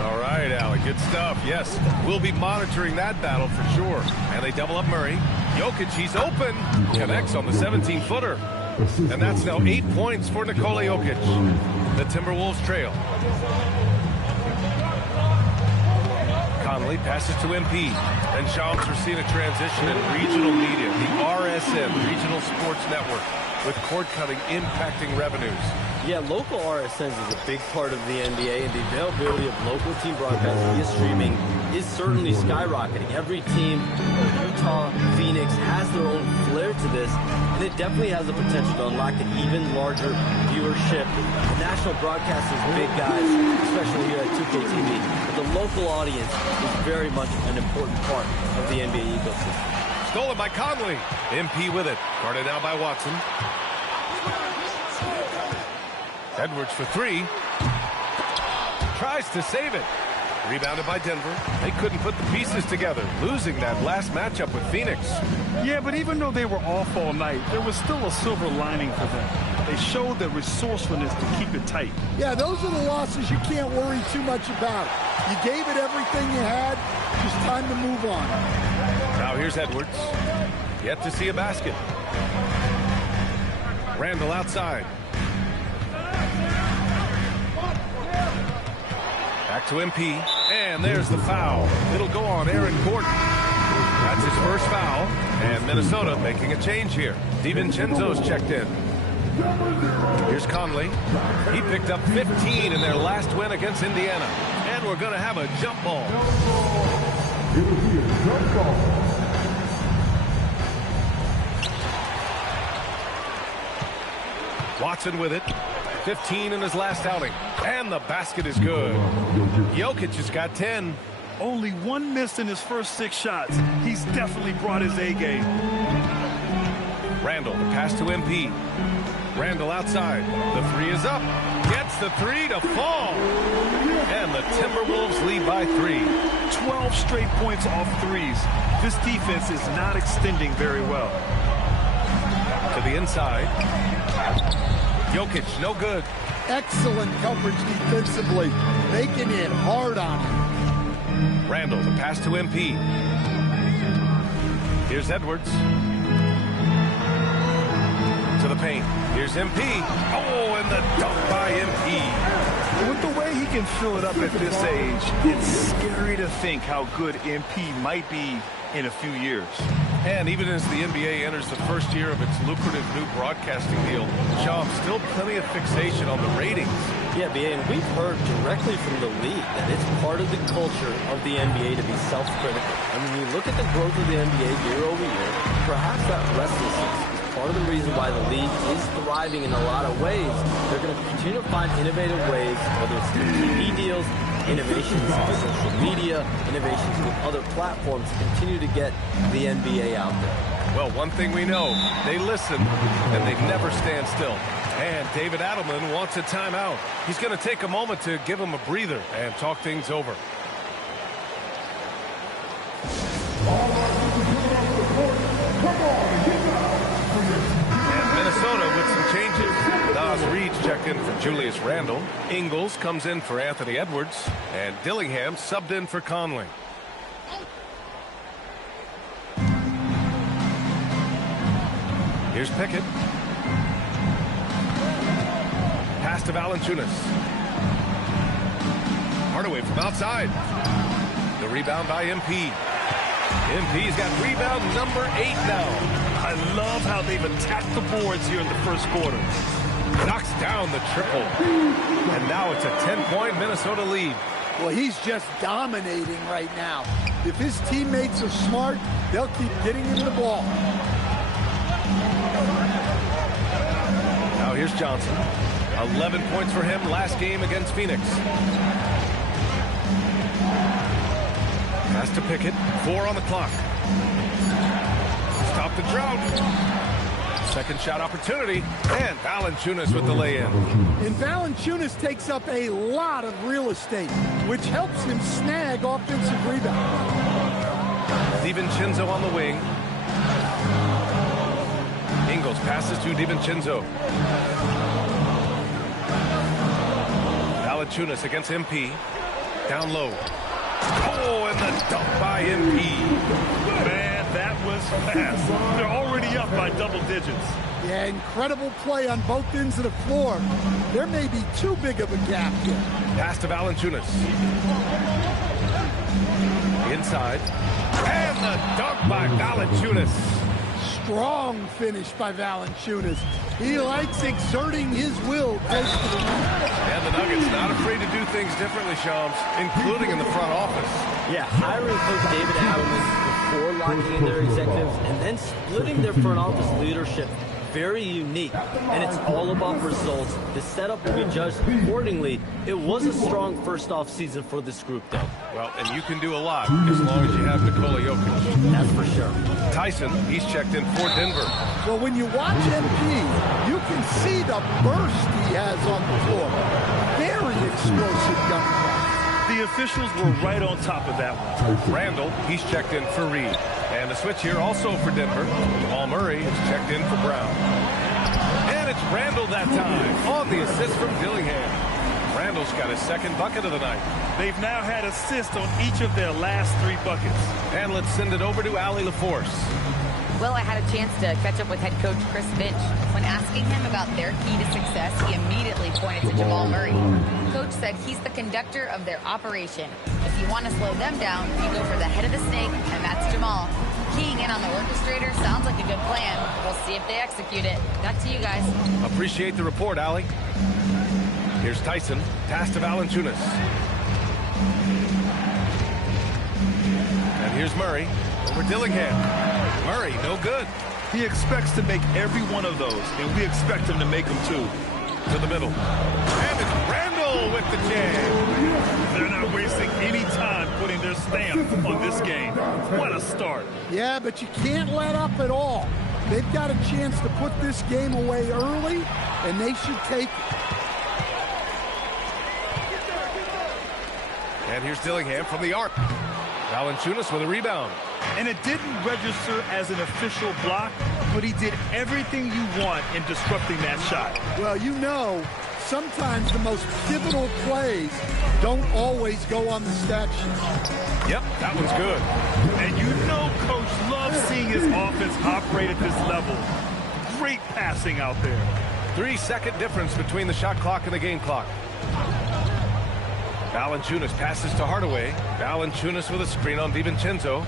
All right, Allie, good stuff. Yes, we'll be monitoring that battle for sure. And they double up Murray. Jokic, he's open. Connects on the 17-footer. And that's now 8 points for Nikola Jokic. The Timberwolves trail. Conley passes to MP. And Shams, we're seeing a transition in regional media. The RSN, Regional Sports Network, with cord cutting impacting revenues. Yeah, local RSNs is a big part of the NBA, and the availability of local team broadcasts via streaming is certainly skyrocketing. Every team, Utah, Phoenix, has their own flair to this, and it definitely has the potential to unlock an even larger viewership. The national broadcast is big, guys, especially here at 2K TV, but the local audience is very much an important part of the NBA ecosystem. Stolen by Conley. MP with it. Guarded now by Watson. Edwards for 3. Tries to save it. Rebounded by Denver. They couldn't put the pieces together, losing that last matchup with Phoenix. Yeah, but even though they were off all night, there was still a silver lining for them. They showed their resourcefulness to keep it tight. Yeah, those are the losses you can't worry too much about. You gave it everything you had. Just time to move on. Now here's Edwards. Yet to see a basket. Randall outside. Back to MP, and there's the foul. It'll go on Aaron Gordon. That's his first foul, and Minnesota making a change here. DiVincenzo's checked in. Here's Conley. He picked up 15 in their last win against Indiana, and we're going to have a jump ball. Watson with it. 15 in his last outing. And the basket is good. Jokic has got 10. Only 1 miss in his first 6 shots. He's definitely brought his A game. Randall, the pass to MP. Randall outside. The 3 is up. Gets the 3 to fall. And the Timberwolves lead by 3. 12 straight points off 3s. This defense is not extending very well. To the inside. Jokic, no good. Excellent coverage defensively, making it hard on him. Randall, the pass to MP. Here's Edwards. To the paint. Here's MP. Oh, and the dunk by MP. With the way he can fill it up at this age, it's scary to think how good MP might be in a few years. And even as the NBA enters the first year of its lucrative new broadcasting deal, Sean, still plenty of fixation on the ratings. Yeah, BA, and we've heard directly from the league that it's part of the culture of the NBA to be self-critical. I mean, when you look at the growth of the NBA year over year, perhaps that restlessness is part of the reason why the league is thriving in a lot of ways. They're going to continue to find innovative ways, whether it's through TV deals, innovations on social media, innovations with other platforms to continue to get the NBA out there. Well, one thing we know, they listen and they never stand still. And David Adelman wants a timeout. He's going to take a moment to give him a breather and talk things over. in for Julius Randle. Ingles comes in for Anthony Edwards. And Dillingham subbed in for Conley. Here's Pickett. Pass to Valanciunas. Hardaway from outside. The rebound by MP. MP's got rebound number 8 now. I love how they've attacked the boards here in the first quarter. Knocks down the triple. And now it's a 10-point Minnesota lead. Well, he's just dominating right now. If his teammates are smart, they'll keep getting him the ball. Now here's Johnson. 11 points for him last game against Phoenix. Pass to Pickett. 4 on the clock. Stop the drought. Second shot opportunity. And Valanciunas with the lay-in. And Valanciunas takes up a lot of real estate, which helps him snag offensive rebounds. DiVincenzo on the wing. Ingles passes to DiVincenzo. Valanciunas against MP. Down low. Oh, and the dunk by MP. Man, that was fast. They're already up by double digits. Yeah, incredible play on both ends of the floor. There may be too big of a gap here. Pass to Valanciunas. Inside. And the dunk by Valanciunas. Strong finish by Valanciunas. He likes exerting his will close to the rim. And the Nuggets not afraid to do things differently, Shams, including in the front office. Yeah, hiring Coach David Adams before locking in their executives and then splitting their front office leadership. Very unique, and it's all about results. The setup will be judged accordingly. It was a strong first off season for this group, though. Well, and you can do a lot as long as you have Nikola Jokic. That's for sure. Tyson, he's checked in for Denver. Well, when you watch MP, you can see the burst he has on the floor. Very explosive gun. The officials were right on top of that one. Randall, he's checked in for Reed. And the switch here also for Denver. Jamal Murray is checked in for Brown. And it's Randall that time on the assist from Dillingham. Randall's got his second bucket of the night. They've now had assists on each of their last 3 buckets. And let's send it over to Allie LaForce. Well, I had a chance to catch up with head coach Chris Finch. When asking him about their key to success, he immediately pointed to Jamal Murray. Coach said he's the conductor of their operation. If you want to slow them down, you go for the head of the snake, and that's Jamal. Keying in on the orchestrator sounds like a good plan. We'll see if they execute it. Back to you guys. Appreciate the report, Allie. Here's Tyson. Pass to Valanciunas. And here's Murray over Dillingham. Murray, no good. He expects to make every one of those, and we expect him to make them too. To the middle. And it's Randall with the jam. They're not wasting any time putting their stamp on this game. What a start. Yeah, but you can't let up at all. They've got a chance to put this game away early, and they should take it. And here's Dillingham from the arc. Valanciunas with a rebound. And it didn't register as an official block, but he did everything you want in disrupting that shot. Well, you know, sometimes the most pivotal plays don't always go on the stat sheet. Yep, that one's good. And you know Coach loves seeing his offense operate at this level. Great passing out there. 3-second difference between the shot clock and the game clock. Valanciunas passes to Hardaway. Valanciunas with a screen on DiVincenzo.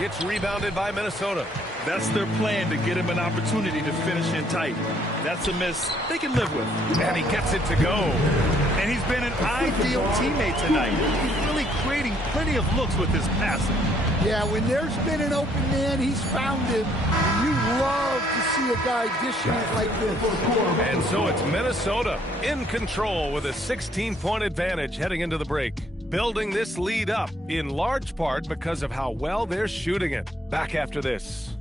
It's rebounded by Minnesota. That's their plan, to get him an opportunity to finish in tight. That's a miss they can live with. And he gets it to go. And he's been an ideal teammate tonight. He's really creating plenty of looks with his passing. Yeah, when there's been an open man, he's found him. And you love to see a guy dishing it like this. And so it's Minnesota in control with a 16-point advantage heading into the break. Building this lead up in large part because of how well they're shooting it. Back after this.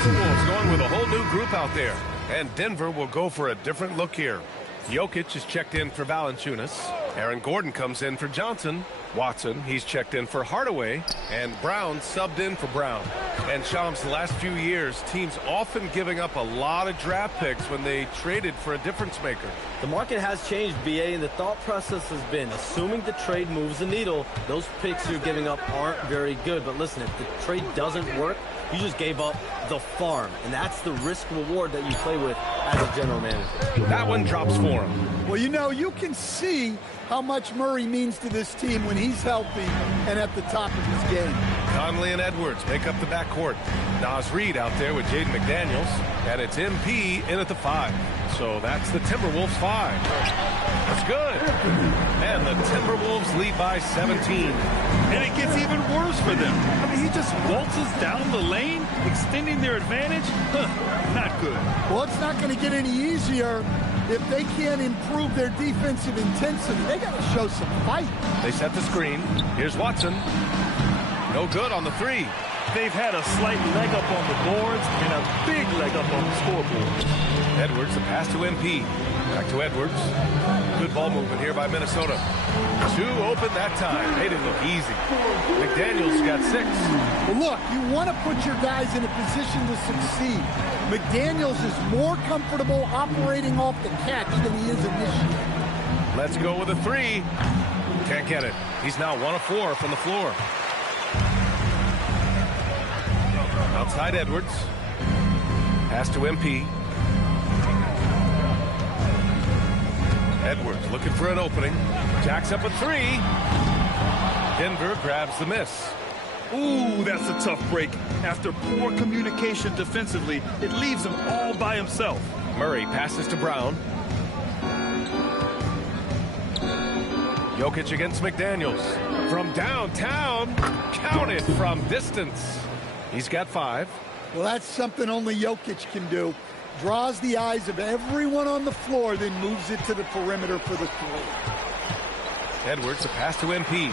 Timberwolves going with a whole new group out there. And Denver will go for a different look here. Jokic is checked in for Valanciunas. Aaron Gordon comes in for Johnson. Watson, he's checked in for Hardaway. And Brown subbed in for Brown. And Shams, the last few years, teams often giving up a lot of draft picks when they traded for a difference maker. The market has changed, BA, and the thought process has been, assuming the trade moves the needle, those picks you're giving up aren't very good. But listen, if the trade doesn't work, you just gave up the farm, and that's the risk reward that you play with as a general manager. That one drops for him. Well, you know, you can see how much Murray means to this team when he's healthy and at the top of his game. Conley and Edwards make up the backcourt. Naz Reid out there with Jaden McDaniels, and it's MP in at the 5. So that's the Timberwolves 5. That's good. And the Timberwolves lead by 17. And it gets even worse for them. I mean, he just waltzes down the lane, extending their advantage. Not good. Well, it's not going to get any easier if they can't improve their defensive intensity. They got to show some fight. They set the screen. Here's Watson. No good on the 3. They've had a slight leg up on the boards and a big leg up on the scoreboard. Edwards, the pass to MP. Back to Edwards. Good ball movement here by Minnesota. 2 open that time. They didn't look easy. McDaniels got 6. Well, look, you want to put your guys in a position to succeed. McDaniels is more comfortable operating off the catch than he is initiating. Let's go with a 3. Can't get it. He's now 1 of 4 from the floor. Outside Edwards. Pass to MP. Edwards looking for an opening. Jacks up a 3. Denver grabs the miss. Ooh, that's a tough break. After poor communication defensively, it leaves him all by himself. Murray passes to Brown. Jokic against McDaniels. From downtown, counted from distance. He's got 5. Well, that's something only Jokic can do. Draws the eyes of everyone on the floor, then moves it to the perimeter for the 3. Edwards, a pass to MP.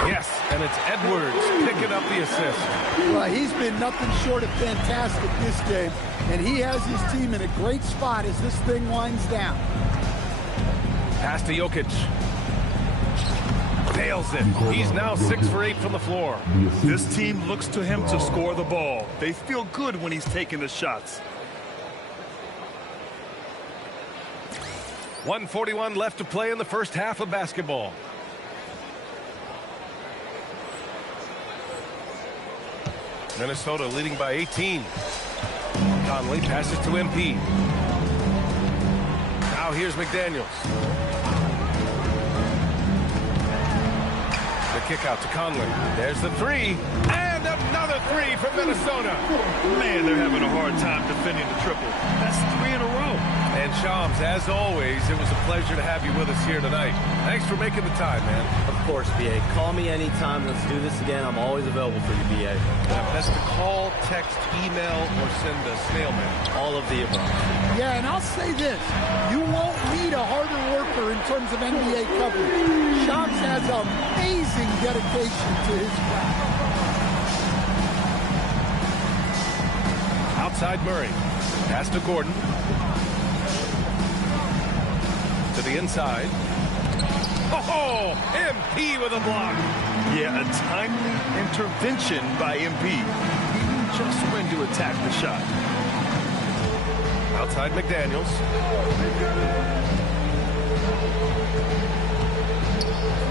Yes, and it's Edwards picking up the assist. Well, he's been nothing short of fantastic this game, and he has his team in a great spot as this thing winds down. Pass to Jokic. Nails it. He's now 6 for 8 from the floor. This team looks to him to score the ball. They feel good when he's taking the shots. 1:41 left to play in the first half of basketball. Minnesota leading by 18. Conley passes to MP. Now here's McDaniels. The kick out to Conley. There's the 3. And another 3 from Minnesota. Man, they're having a hard time defending the triple. That's 3 in a row. And Shams, as always, it was a pleasure to have you with us here tonight. Thanks for making the time, man. Of course, BA. Call me anytime. Let's do this again. I'm always available for you, BA. Best to call, text, email, or send a snail mail. All of the above. Yeah, and I'll say this. You won't need a harder worker in terms of NBA coverage. Shams has amazing dedication to his craft. Outside Murray. Pass to Gordon. To the inside. Oh, MP with a block. Yeah, a timely intervention by MP. He knew just when to attack the shot. Outside McDaniels.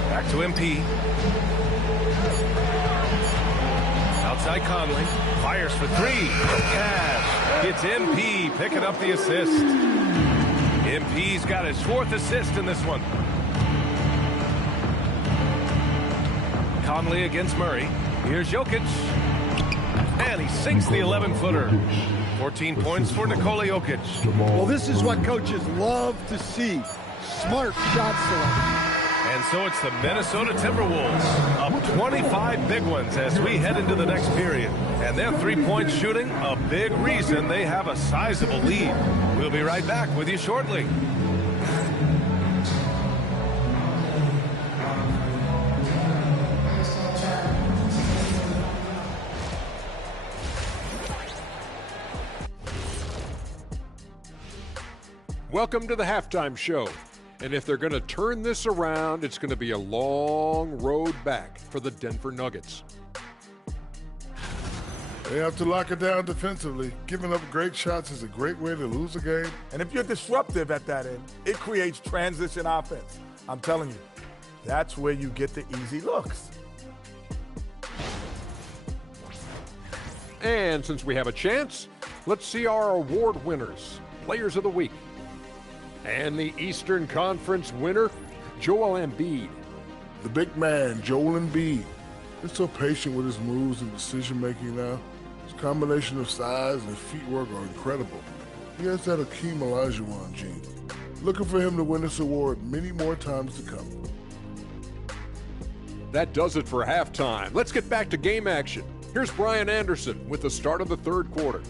Back to MP. Outside Conley. Fires for 3. Cash. It's MP picking up the assist. MP's got his 4th assist in this one. Conley against Murray. Here's Jokic. And he sinks the 11-footer. 14 points for Nikola Jokic. Well, this is what coaches love to see. Smart shot selection. And so it's the Minnesota Timberwolves up 25 big ones as we head into the next period. And their 3-point shooting, a big reason they have a sizable lead. We'll be right back with you shortly. Welcome to the halftime show. And if they're going to turn this around, it's going to be a long road back for the Denver Nuggets. They have to lock it down defensively. Giving up great shots is a great way to lose a game. And if you're disruptive at that end, it creates transition offense. I'm telling you, that's where you get the easy looks. And since we have a chance, let's see our award winners, Players of the Week. And the Eastern Conference winner, Joel Embiid. The big man, Joel Embiid. He's so patient with his moves and decision-making now. His combination of size and feet work are incredible. He has that Hakeem Olajuwon gene. Looking for him to win this award many more times to come. That does it for halftime. Let's get back to game action. Here's Brian Anderson with the start of the third quarter.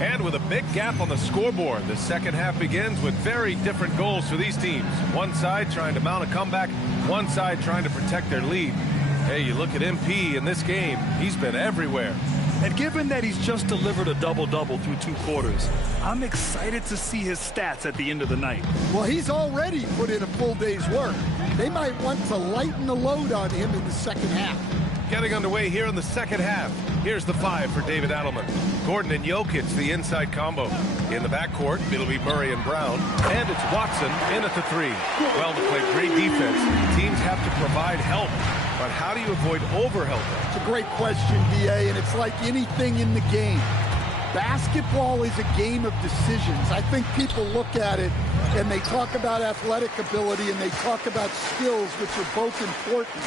And with a big gap on the scoreboard, the second half begins with very different goals for these teams. One side trying to mount a comeback, one side trying to protect their lead. Hey, you look at MP in this game, he's been everywhere. And given that he's just delivered a double-double through 2 quarters, I'm excited to see his stats at the end of the night. Well, he's already put in a full day's work. They might want to lighten the load on him in the second half. Getting underway here in the second half. Here's the 5 for David Adelman. Gordon and Jokic, the inside combo. In the backcourt, it'll be Murray and Brown. And it's Watson in at the 3. Well, to play great defense, teams have to provide help. But how do you avoid overhelp? It's a great question, B.A., and it's like anything in the game. Basketball is a game of decisions. I think people look at it and they talk about athletic ability and they talk about skills, which are both important.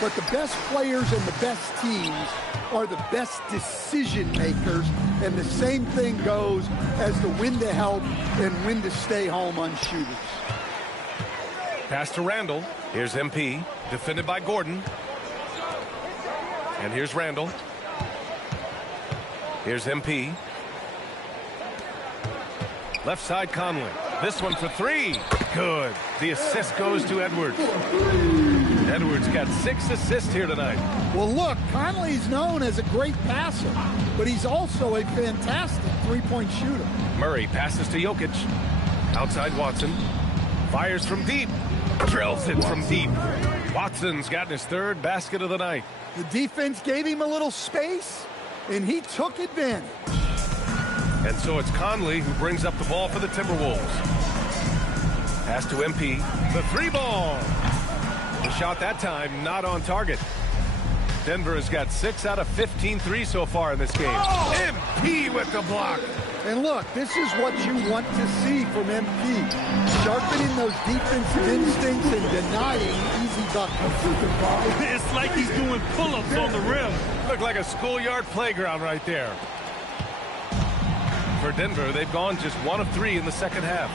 But the best players and the best teams are the best decision makers, and the same thing goes as the when to help and when to stay home on shooters. Pass to Randall. Here's MP, defended by Gordon. And here's Randall. Here's MP. Left side Conley. This one for 3. Good. The assist goes to Edwards. Edwards got 6 assists here tonight. Well, look, Conley's known as a great passer, but he's also a fantastic three-point shooter. Murray passes to Jokic. Outside Watson. Fires from deep. Drills it from deep. Watson's gotten his 3rd basket of the night. The defense gave him a little space, and he took advantage. And so it's Conley who brings up the ball for the Timberwolves. Pass to MP. The 3-ball. The shot that time not on target. Denver has got 6 out of 15 threes so far in this game. MP with the block. And look, this is what you want to see from MP. Sharpening those defensive instincts and denying easy buckets. It's like he's doing pull-ups on the rim. Looked like a schoolyard playground right there. For Denver, they've gone just 1 of 3 in the second half.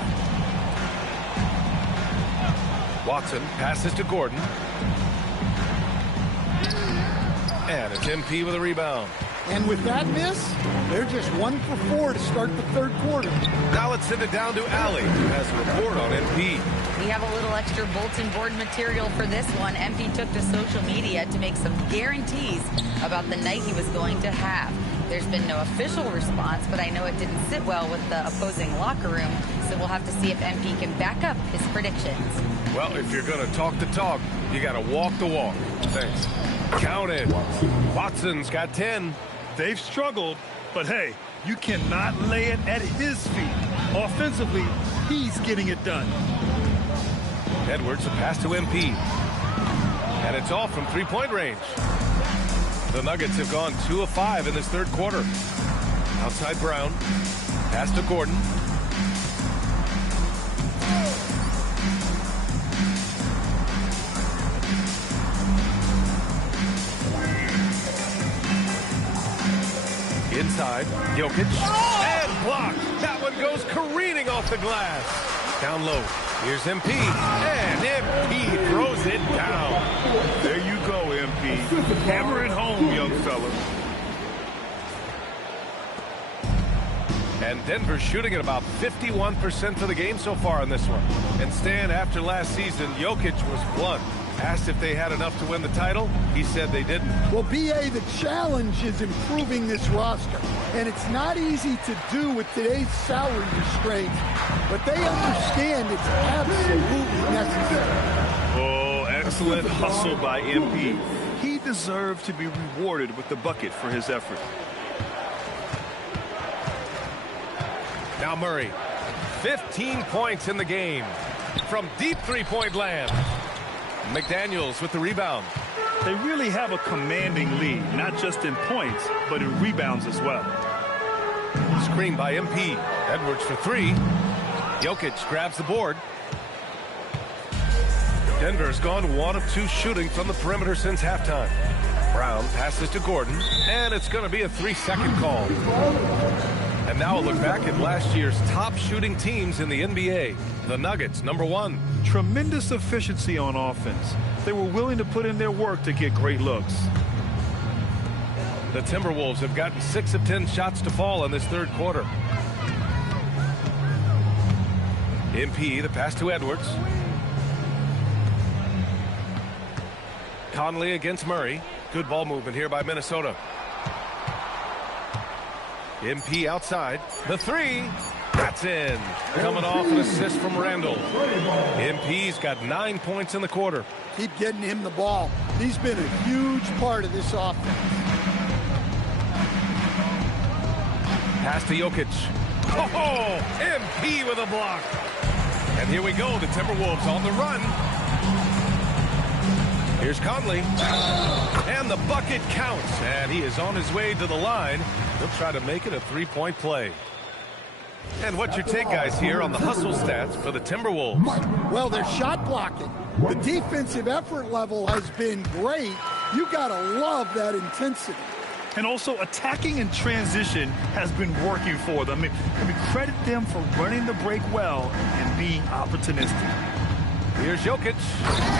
Watson passes to Gordon. And it's MP with a rebound. And with that miss, they're just 1 for 4 to start the third quarter. Now let's send it down to Allie, who has a report on MP. We have a little extra bulletin board material for this one. MP took to social media to make some guarantees about the night he was going to have. There's been no official response, but I know it didn't sit well with the opposing locker room, so we'll have to see if MP can back up his predictions. Well, if you're going to talk the talk, you got to walk the walk. Thanks. Counted. Watson's got 10. They've struggled, but hey, you cannot lay it at his feet. Offensively, he's getting it done. Edwards, a pass to MP. And it's off from 3-point range. The Nuggets have gone 2 of 5 in this third quarter. Outside Brown. Pass to Gordon. Inside, Jokic. And blocked. That one goes careening off the glass. Down low. Here's MP. And MP throws it down. There you go, MP. Hammer it home, young fella. And Denver's shooting at about 51% for the game so far in this one. And Stan, after last season, Jokic was blunt. Asked if they had enough to win the title, he said they didn't. Well, B.A., the challenge is improving this roster. And it's not easy to do with today's salary restraints, but they understand it's absolutely necessary. Oh, excellent hustle by MP. He deserved to be rewarded with the bucket for his effort. Now Murray, 15 points in the game from deep three-point land. McDaniels with the rebound. They really have a commanding lead, not just in points, but in rebounds as well. Screen by MP. Edwards for three. Jokic grabs the board. Denver's gone 1 of 2 shooting from the perimeter since halftime. Brown passes to Gordon, and it's going to be a 3-second call. And now we'll look back at last year's top shooting teams in the NBA. The Nuggets, #1. Tremendous efficiency on offense. They were willing to put in their work to get great looks. The Timberwolves have gotten 6 of 10 shots to fall in this third quarter. MP, the pass to Edwards. Conley against Murray. Good ball movement here by Minnesota. MP outside. The three. That's in. Coming off an assist from Randall. MP's got 9 points in the quarter. Keep getting him the ball. He's been a huge part of this offense. Pass to Jokic. Oh, MP with a block. And here we go. The Timberwolves on the run. Here's Conley. And the bucket counts. And he is on his way to the line. He'll try to make it a 3-point play. And what's your take, guys, here on the hustle stats for the Timberwolves? Well, they're shot blocking. The defensive effort level has been great. You got to love that intensity. And also attacking in transition has been working for them. I mean, credit them for running the break well and being opportunistic. Here's Jokic.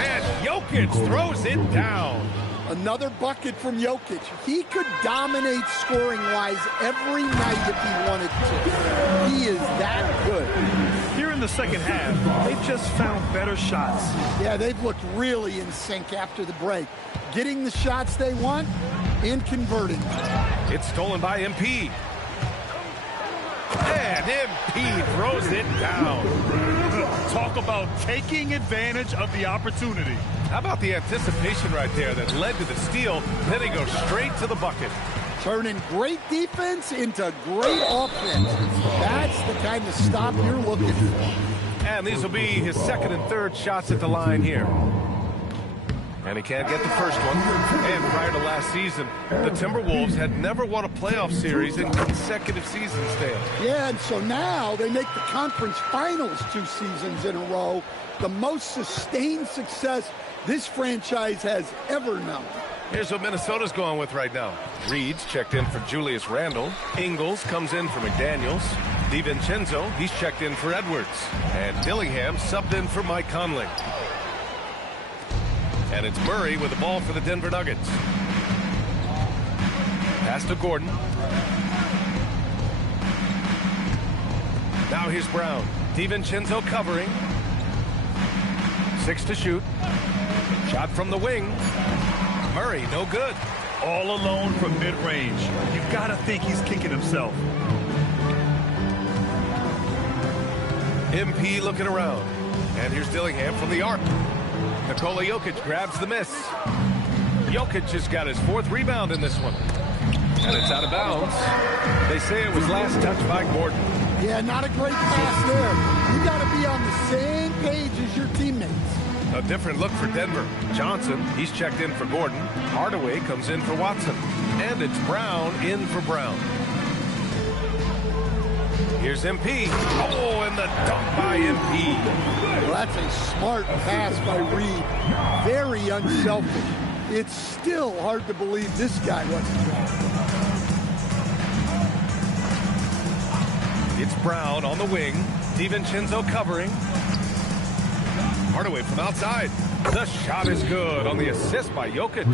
And Jokic throws it down. Another bucket from Jokic. He could dominate scoring-wise every night if he wanted to. He is that good. Here in the second half, they've just found better shots. Yeah, they've looked really in sync after the break. Getting the shots they want and converting. It's stolen by MP. And MP throws it down. Talk about taking advantage of the opportunity. How about the anticipation right there that led to the steal? Then he goes straight to the bucket. Turning great defense into great offense. That's the kind of stop you're looking for. And these will be his second and third shots at the line here. And he can't get the first one. And prior to last season, the Timberwolves had never won a playoff series in consecutive seasons, Dale. Yeah, and so now they make the conference finals 2 seasons in a row. The most sustained success this franchise has ever known. Here's what Minnesota's going with right now. Reed's checked in for Julius Randle. Ingles comes in for McDaniels. DiVincenzo, he's checked in for Edwards. And Dillingham subbed in for Mike Conley. And it's Murray with the ball for the Denver Nuggets. Pass to Gordon. Now here's Brown. DiVincenzo covering. 6 to shoot. Shot from the wing. Murray, no good. All alone from mid-range. You've got to think he's kicking himself. MP looking around. And here's Dillingham from the arc. Nikola Jokic grabs the miss. Jokic has got his 4th rebound in this one. And it's out of bounds. They say it was last touched by Gordon. Yeah, not a great pass there. You got to be on the same page as your teammates. A different look for Denver. Johnson, he's checked in for Gordon. Hardaway comes in for Watson. And it's Brown in for Brown. Here's MP. Oh, and the dunk by MP. Well, that's a smart pass by Reed. Very unselfish. It's still hard to believe this guy wasn't wrong. It's Brown on the wing. DiVincenzo covering. Hardaway from outside. The shot is good on the assist by Jokic.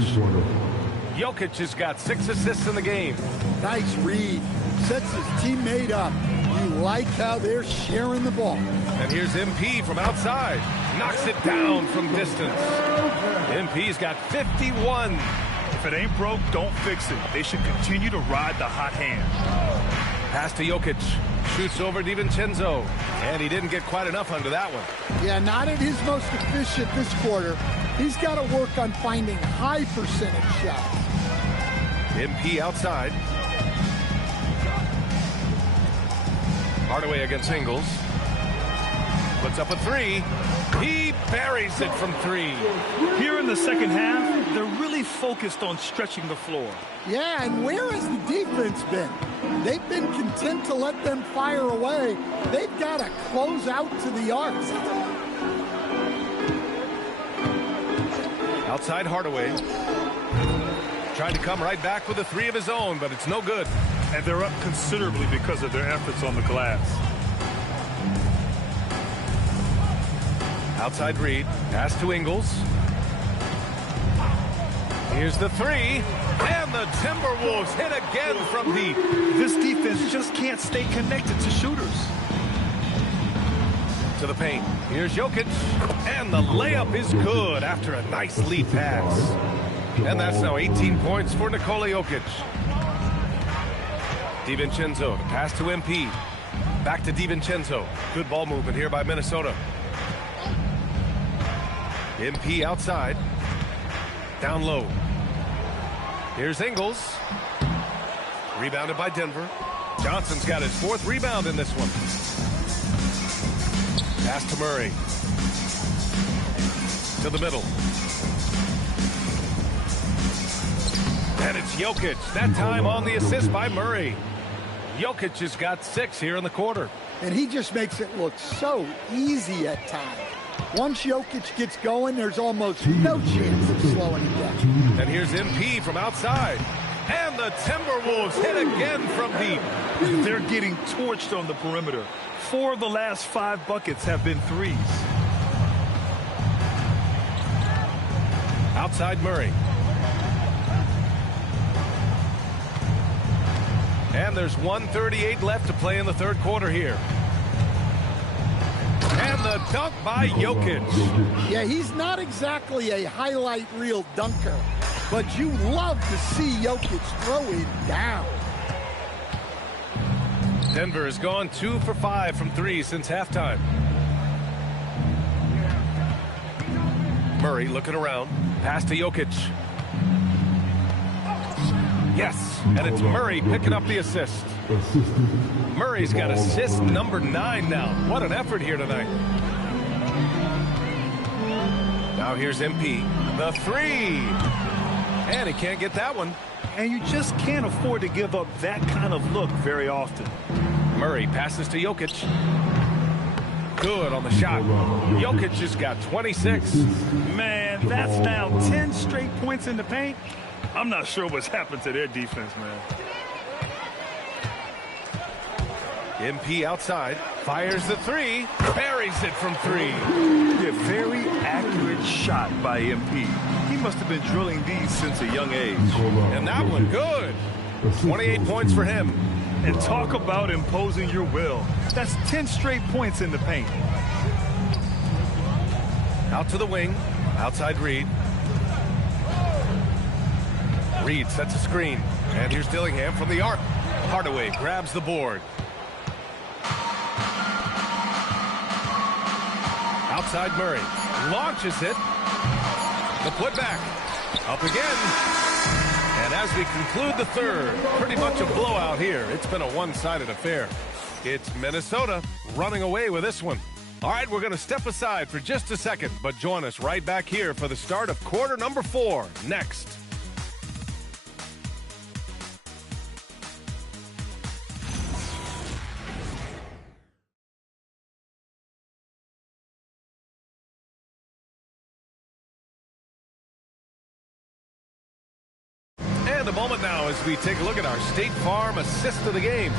Jokic has got 6 assists in the game. Nice read. Sets his teammate up. You like how they're sharing the ball. And here's MP from outside. Knocks it down from distance. MP's got 51. If it ain't broke, don't fix it. They should continue to ride the hot hand. Pass to Jokic. Shoots over DiVincenzo. And he didn't get quite enough under that one. Yeah, not at his most efficient this quarter. He's got to work on finding high percentage shots. MP outside. Hardaway against Ingles. Puts up a three. He buries it from three. Here in the second half, they're really focused on stretching the floor. Yeah, and where has the defense been? They've been content to let them fire away. They've got to close out to the arc. Outside Hardaway. Tried to come right back with a three of his own, but it's no good. And they're up considerably because of their efforts on the glass. Outside Reed. Pass to Ingles. Here's the three. And the Timberwolves hit again from deep. This defense just can't stay connected to shooters. To the paint. Here's Jokic. And the layup is good after a nice lead pass. And that's now 18 points for Nikola Jokic. DiVincenzo to pass to MP. Back to DiVincenzo. Good ball movement here by Minnesota. MP outside. Down low. Here's Ingles. Rebounded by Denver. Johnson's got his fourth rebound in this one. Pass to Murray. To the middle. And it's Jokic. That time on the assist by Murray. Jokic has got 6 here in the quarter. And he just makes it look so easy at times. Once Jokic gets going, there's almost no chance of slowing him down. And here's MP from outside. And the Timberwolves hit again from deep. They're getting torched on the perimeter. 4 of the last 5 buckets have been threes. Outside Murray. And there's 1:38 left to play in the third quarter here. And the dunk by Jokic. Yeah, he's not exactly a highlight reel dunker, but you love to see Jokic throw it down. Denver has gone 2 for 5 from 3 since halftime. Murray looking around. Pass to Jokic. Yes, and it's Murray picking up the assist. Murray's got assist number 9 now. What an effort here tonight. Now here's MP. The three. And he can't get that one. And you just can't afford to give up that kind of look very often. Murray passes to Jokic. Good on the shot. Jokic has got 26. Man, that's now 10 straight points in the paint. I'm not sure what's happened to their defense, man. MP outside. Fires the three. Buries it from 3. A very accurate shot by MP. He must have been drilling these since a young age. And that one good. 28 points for him. And talk about imposing your will. That's 10 straight points in the paint. Out to the wing. Outside Reed. Reed sets a screen. And here's Dillingham from the arc. Hardaway grabs the board. Outside Murray. Launches it. The putback. Up again. And as we conclude the third, pretty much a blowout here. It's been a one-sided affair. It's Minnesota running away with this one. All right, we're going to step aside for just a second, but join us right back here for the start of quarter number 4 next. And a moment now as we take a look at our State Farm assist of the game.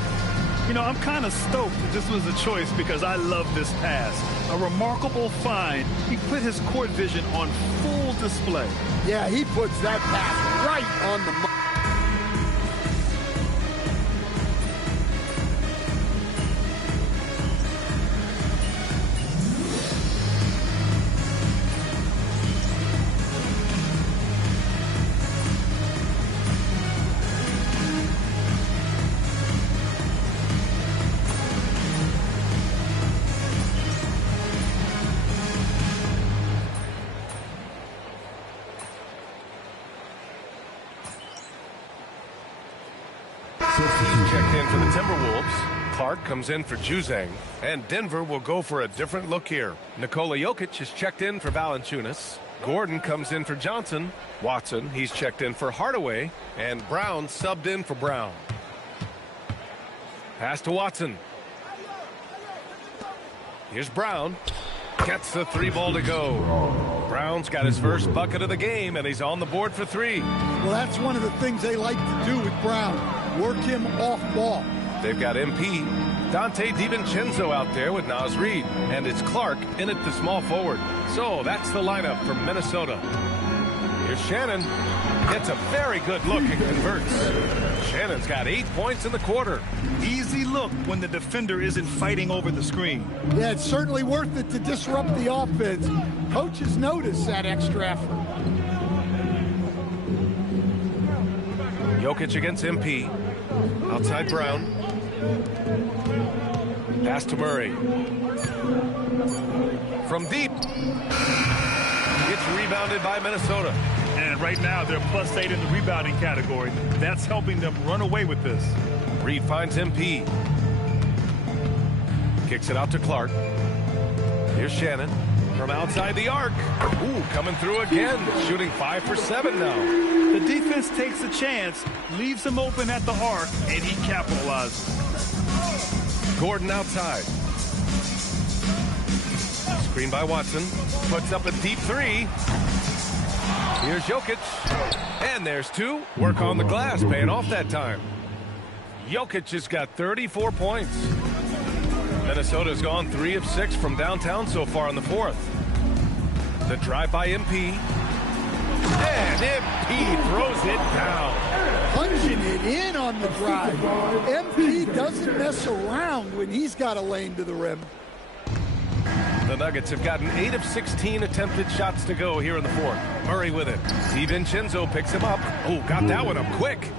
You know, I'm kind of stoked that this was a choice because I love this pass. A remarkable find. He put his court vision on full display. Yeah, he puts that pass right on the money. He's checked in for the Timberwolves. Clark comes in for Juzang. And Denver will go for a different look here. Nikola Jokic is checked in for Valanciunas. Gordon comes in for Johnson. Watson, he's checked in for Hardaway. And Brown subbed in for Brown. Pass to Watson. Here's Brown. Gets the 3 ball to go. Brown's got his first bucket of the game, and he's on the board for 3. Well, that's one of the things they like to do with Brown. Work him off ball. They've got MP. Dante DiVincenzo out there with Naz Reid. And it's Clark in at the small forward. So that's the lineup for Minnesota. Here's Shannon. Gets a very good look and converts. Shannon's got 8 points in the quarter. Easy look when the defender isn't fighting over the screen. Yeah, it's certainly worth it to disrupt the offense. Coaches notice that extra effort. Jokic against MP. Outside Brown. Pass to Murray. From deep. Gets rebounded by Minnesota. And right now, they're +8 in the rebounding category. That's helping them run away with this. Reed finds MP. Kicks it out to Clark. Here's Shannon from outside the arc. Ooh, coming through again. Shooting 5 for 7 now. The defense takes a chance, leaves him open at the arc, and he capitalizes. Gordon outside. Screen by Watson. Puts up a deep 3. Here's Jokic. And there's 2. Work on the glass, paying off that time. Jokic has got 34 points. Minnesota's gone 3 of 6 from downtown so far in the 4th. The drive by MP. And MP throws it down. Punching it in on the drive. MP doesn't mess around when he's got a lane to the rim. The Nuggets have gotten 8 of 16 attempted shots to go here in the 4th. Murray with it. DiVincenzo picks him up. Oh, got that one up quick.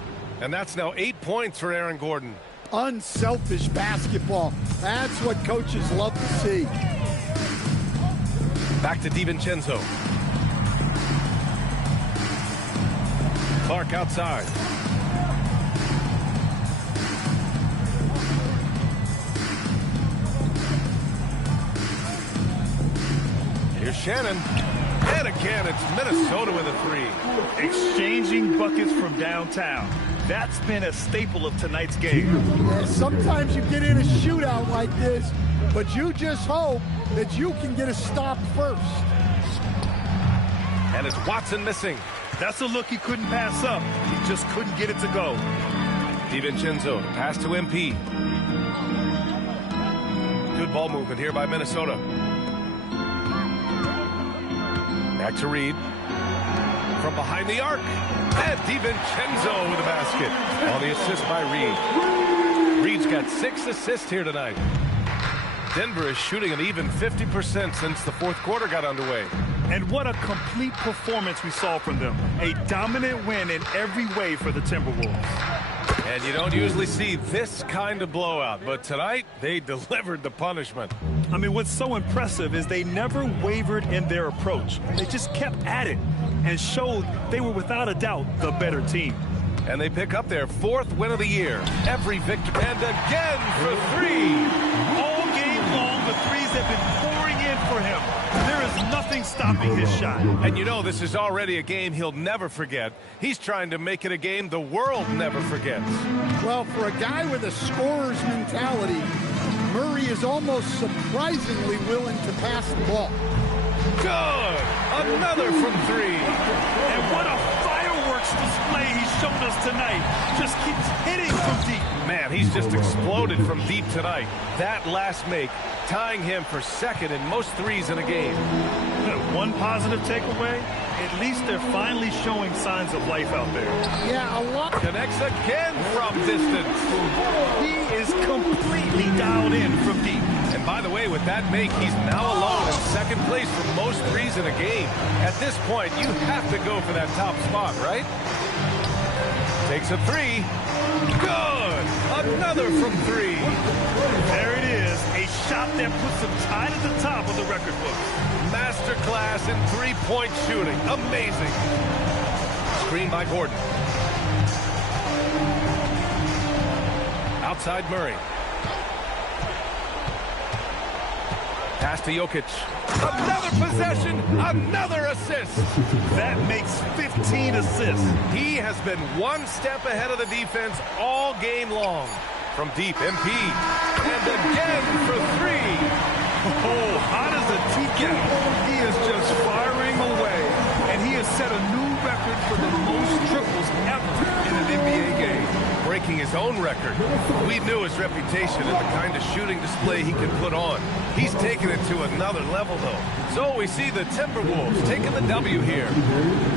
And that's now 8 points for Aaron Gordon. Unselfish basketball. That's what coaches love to see. Back to DiVincenzo. Clark outside. Here's Shannon. And again, it's Minnesota with a 3. Exchanging buckets from downtown. That's been a staple of tonight's game. Yeah, sometimes you get in a shootout like this, but you just hope that you can get a stop first. And it's Watson missing. That's a look he couldn't pass up. He just couldn't get it to go. DiVincenzo, pass to MP. Good ball movement here by Minnesota. Back to Reed. From behind the arc. And DiVincenzo with a basket. On the assist by Reed. Reed's got 6 assists here tonight. Denver is shooting an even 50% since the 4th quarter got underway. And what a complete performance we saw from them. A dominant win in every way for the Timberwolves. And you don't usually see this kind of blowout, but tonight they delivered the punishment. I mean, what's so impressive is they never wavered in their approach. They just kept at it and showed they were without a doubt the better team. And they pick up their 4th win of the year. Every victory. And again for 3. All game long, the threes have been pouring in for him. There is nothing stopping his shot. And you know this is already a game he'll never forget. He's trying to make it a game the world never forgets. Well, for a guy with a scorer's mentality, Murray is almost surprisingly willing to pass the ball. Good! Another from 3. And what a fireworks display he's shown us tonight. Just keeps hitting from deep. Man, he's just exploded from deep tonight. That last make, tying him for 2nd in most threes in a game. One positive takeaway, at least they're finally showing signs of life out there. Yeah, a lot. Connects again from distance. He is completely dialed in from deep. And by the way, with that make, he's now alone in 2nd place for most threes in a game. At this point, you have to go for that top spot, right? Takes a 3. Good! Another from 3. There it is. A shot that puts him tied at the top of the record book. Masterclass in 3-point shooting. Amazing. Screen by Gordon. Outside Murray. Pass to Jokic. Another possession, another assist. That makes 15 assists. He has been one step ahead of the defense all game long. From deep, MP. And again for three. Oh, hot as a tea kettle. He is just firing away. And he has set a new record for the most triples ever in an NBA game. Breaking his own record. We knew his reputation and the kind of shooting display he could put on. He's taken it to another level, though. So we see the Timberwolves taking the W here.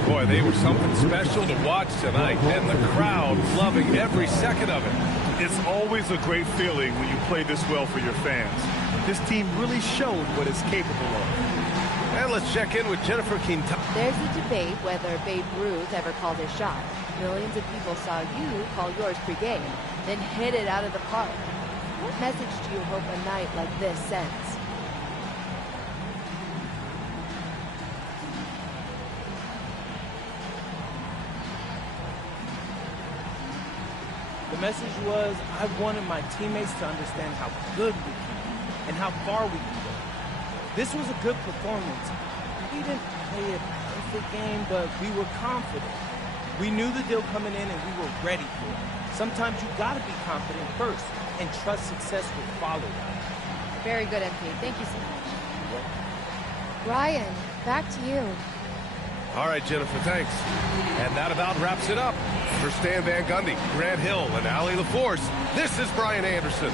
Boy, they were something special to watch tonight, and the crowd loving every second of it. It's always a great feeling when you play this well for your fans. This team really showed what it's capable of. And let's check in with Jennifer Quintana. There's a debate whether Babe Ruth ever called his shot. Millions of people saw you call yours pregame, then hit it out of the park. What message do you hope a night like this sends? The message was, I wanted my teammates to understand how good we can be and how far we can go. This was a good performance. We didn't play a perfect game, but we were confident. We knew the deal coming in and we were ready for it. Sometimes you gotta be confident first and trust success will follow that. Very good, MP. Thank you so much. Ryan, back to you. All right, Jennifer, thanks. And that about wraps it up. For Stan Van Gundy, Grant Hill, and Allie LaForce, this is Brian Anderson.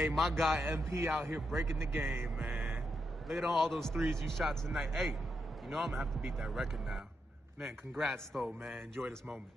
Hey, my guy MP out here breaking the game, man. Look at all those threes you shot tonight. Hey, you know I'm gonna have to beat that record now. Man, congrats though, man. Enjoy this moment.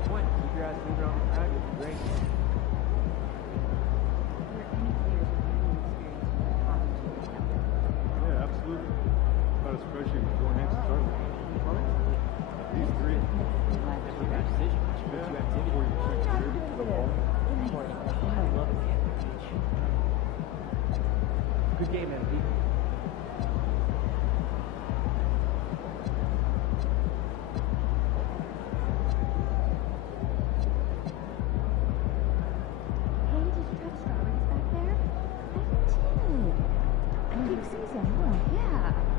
on point. Keep your ass moving on the track. It'll be great. Yeah, absolutely. But especially going into tournament. These three. Different decision. Yeah. Before you check the ball. I love it. Good game, MP. Peak season, huh? Yeah.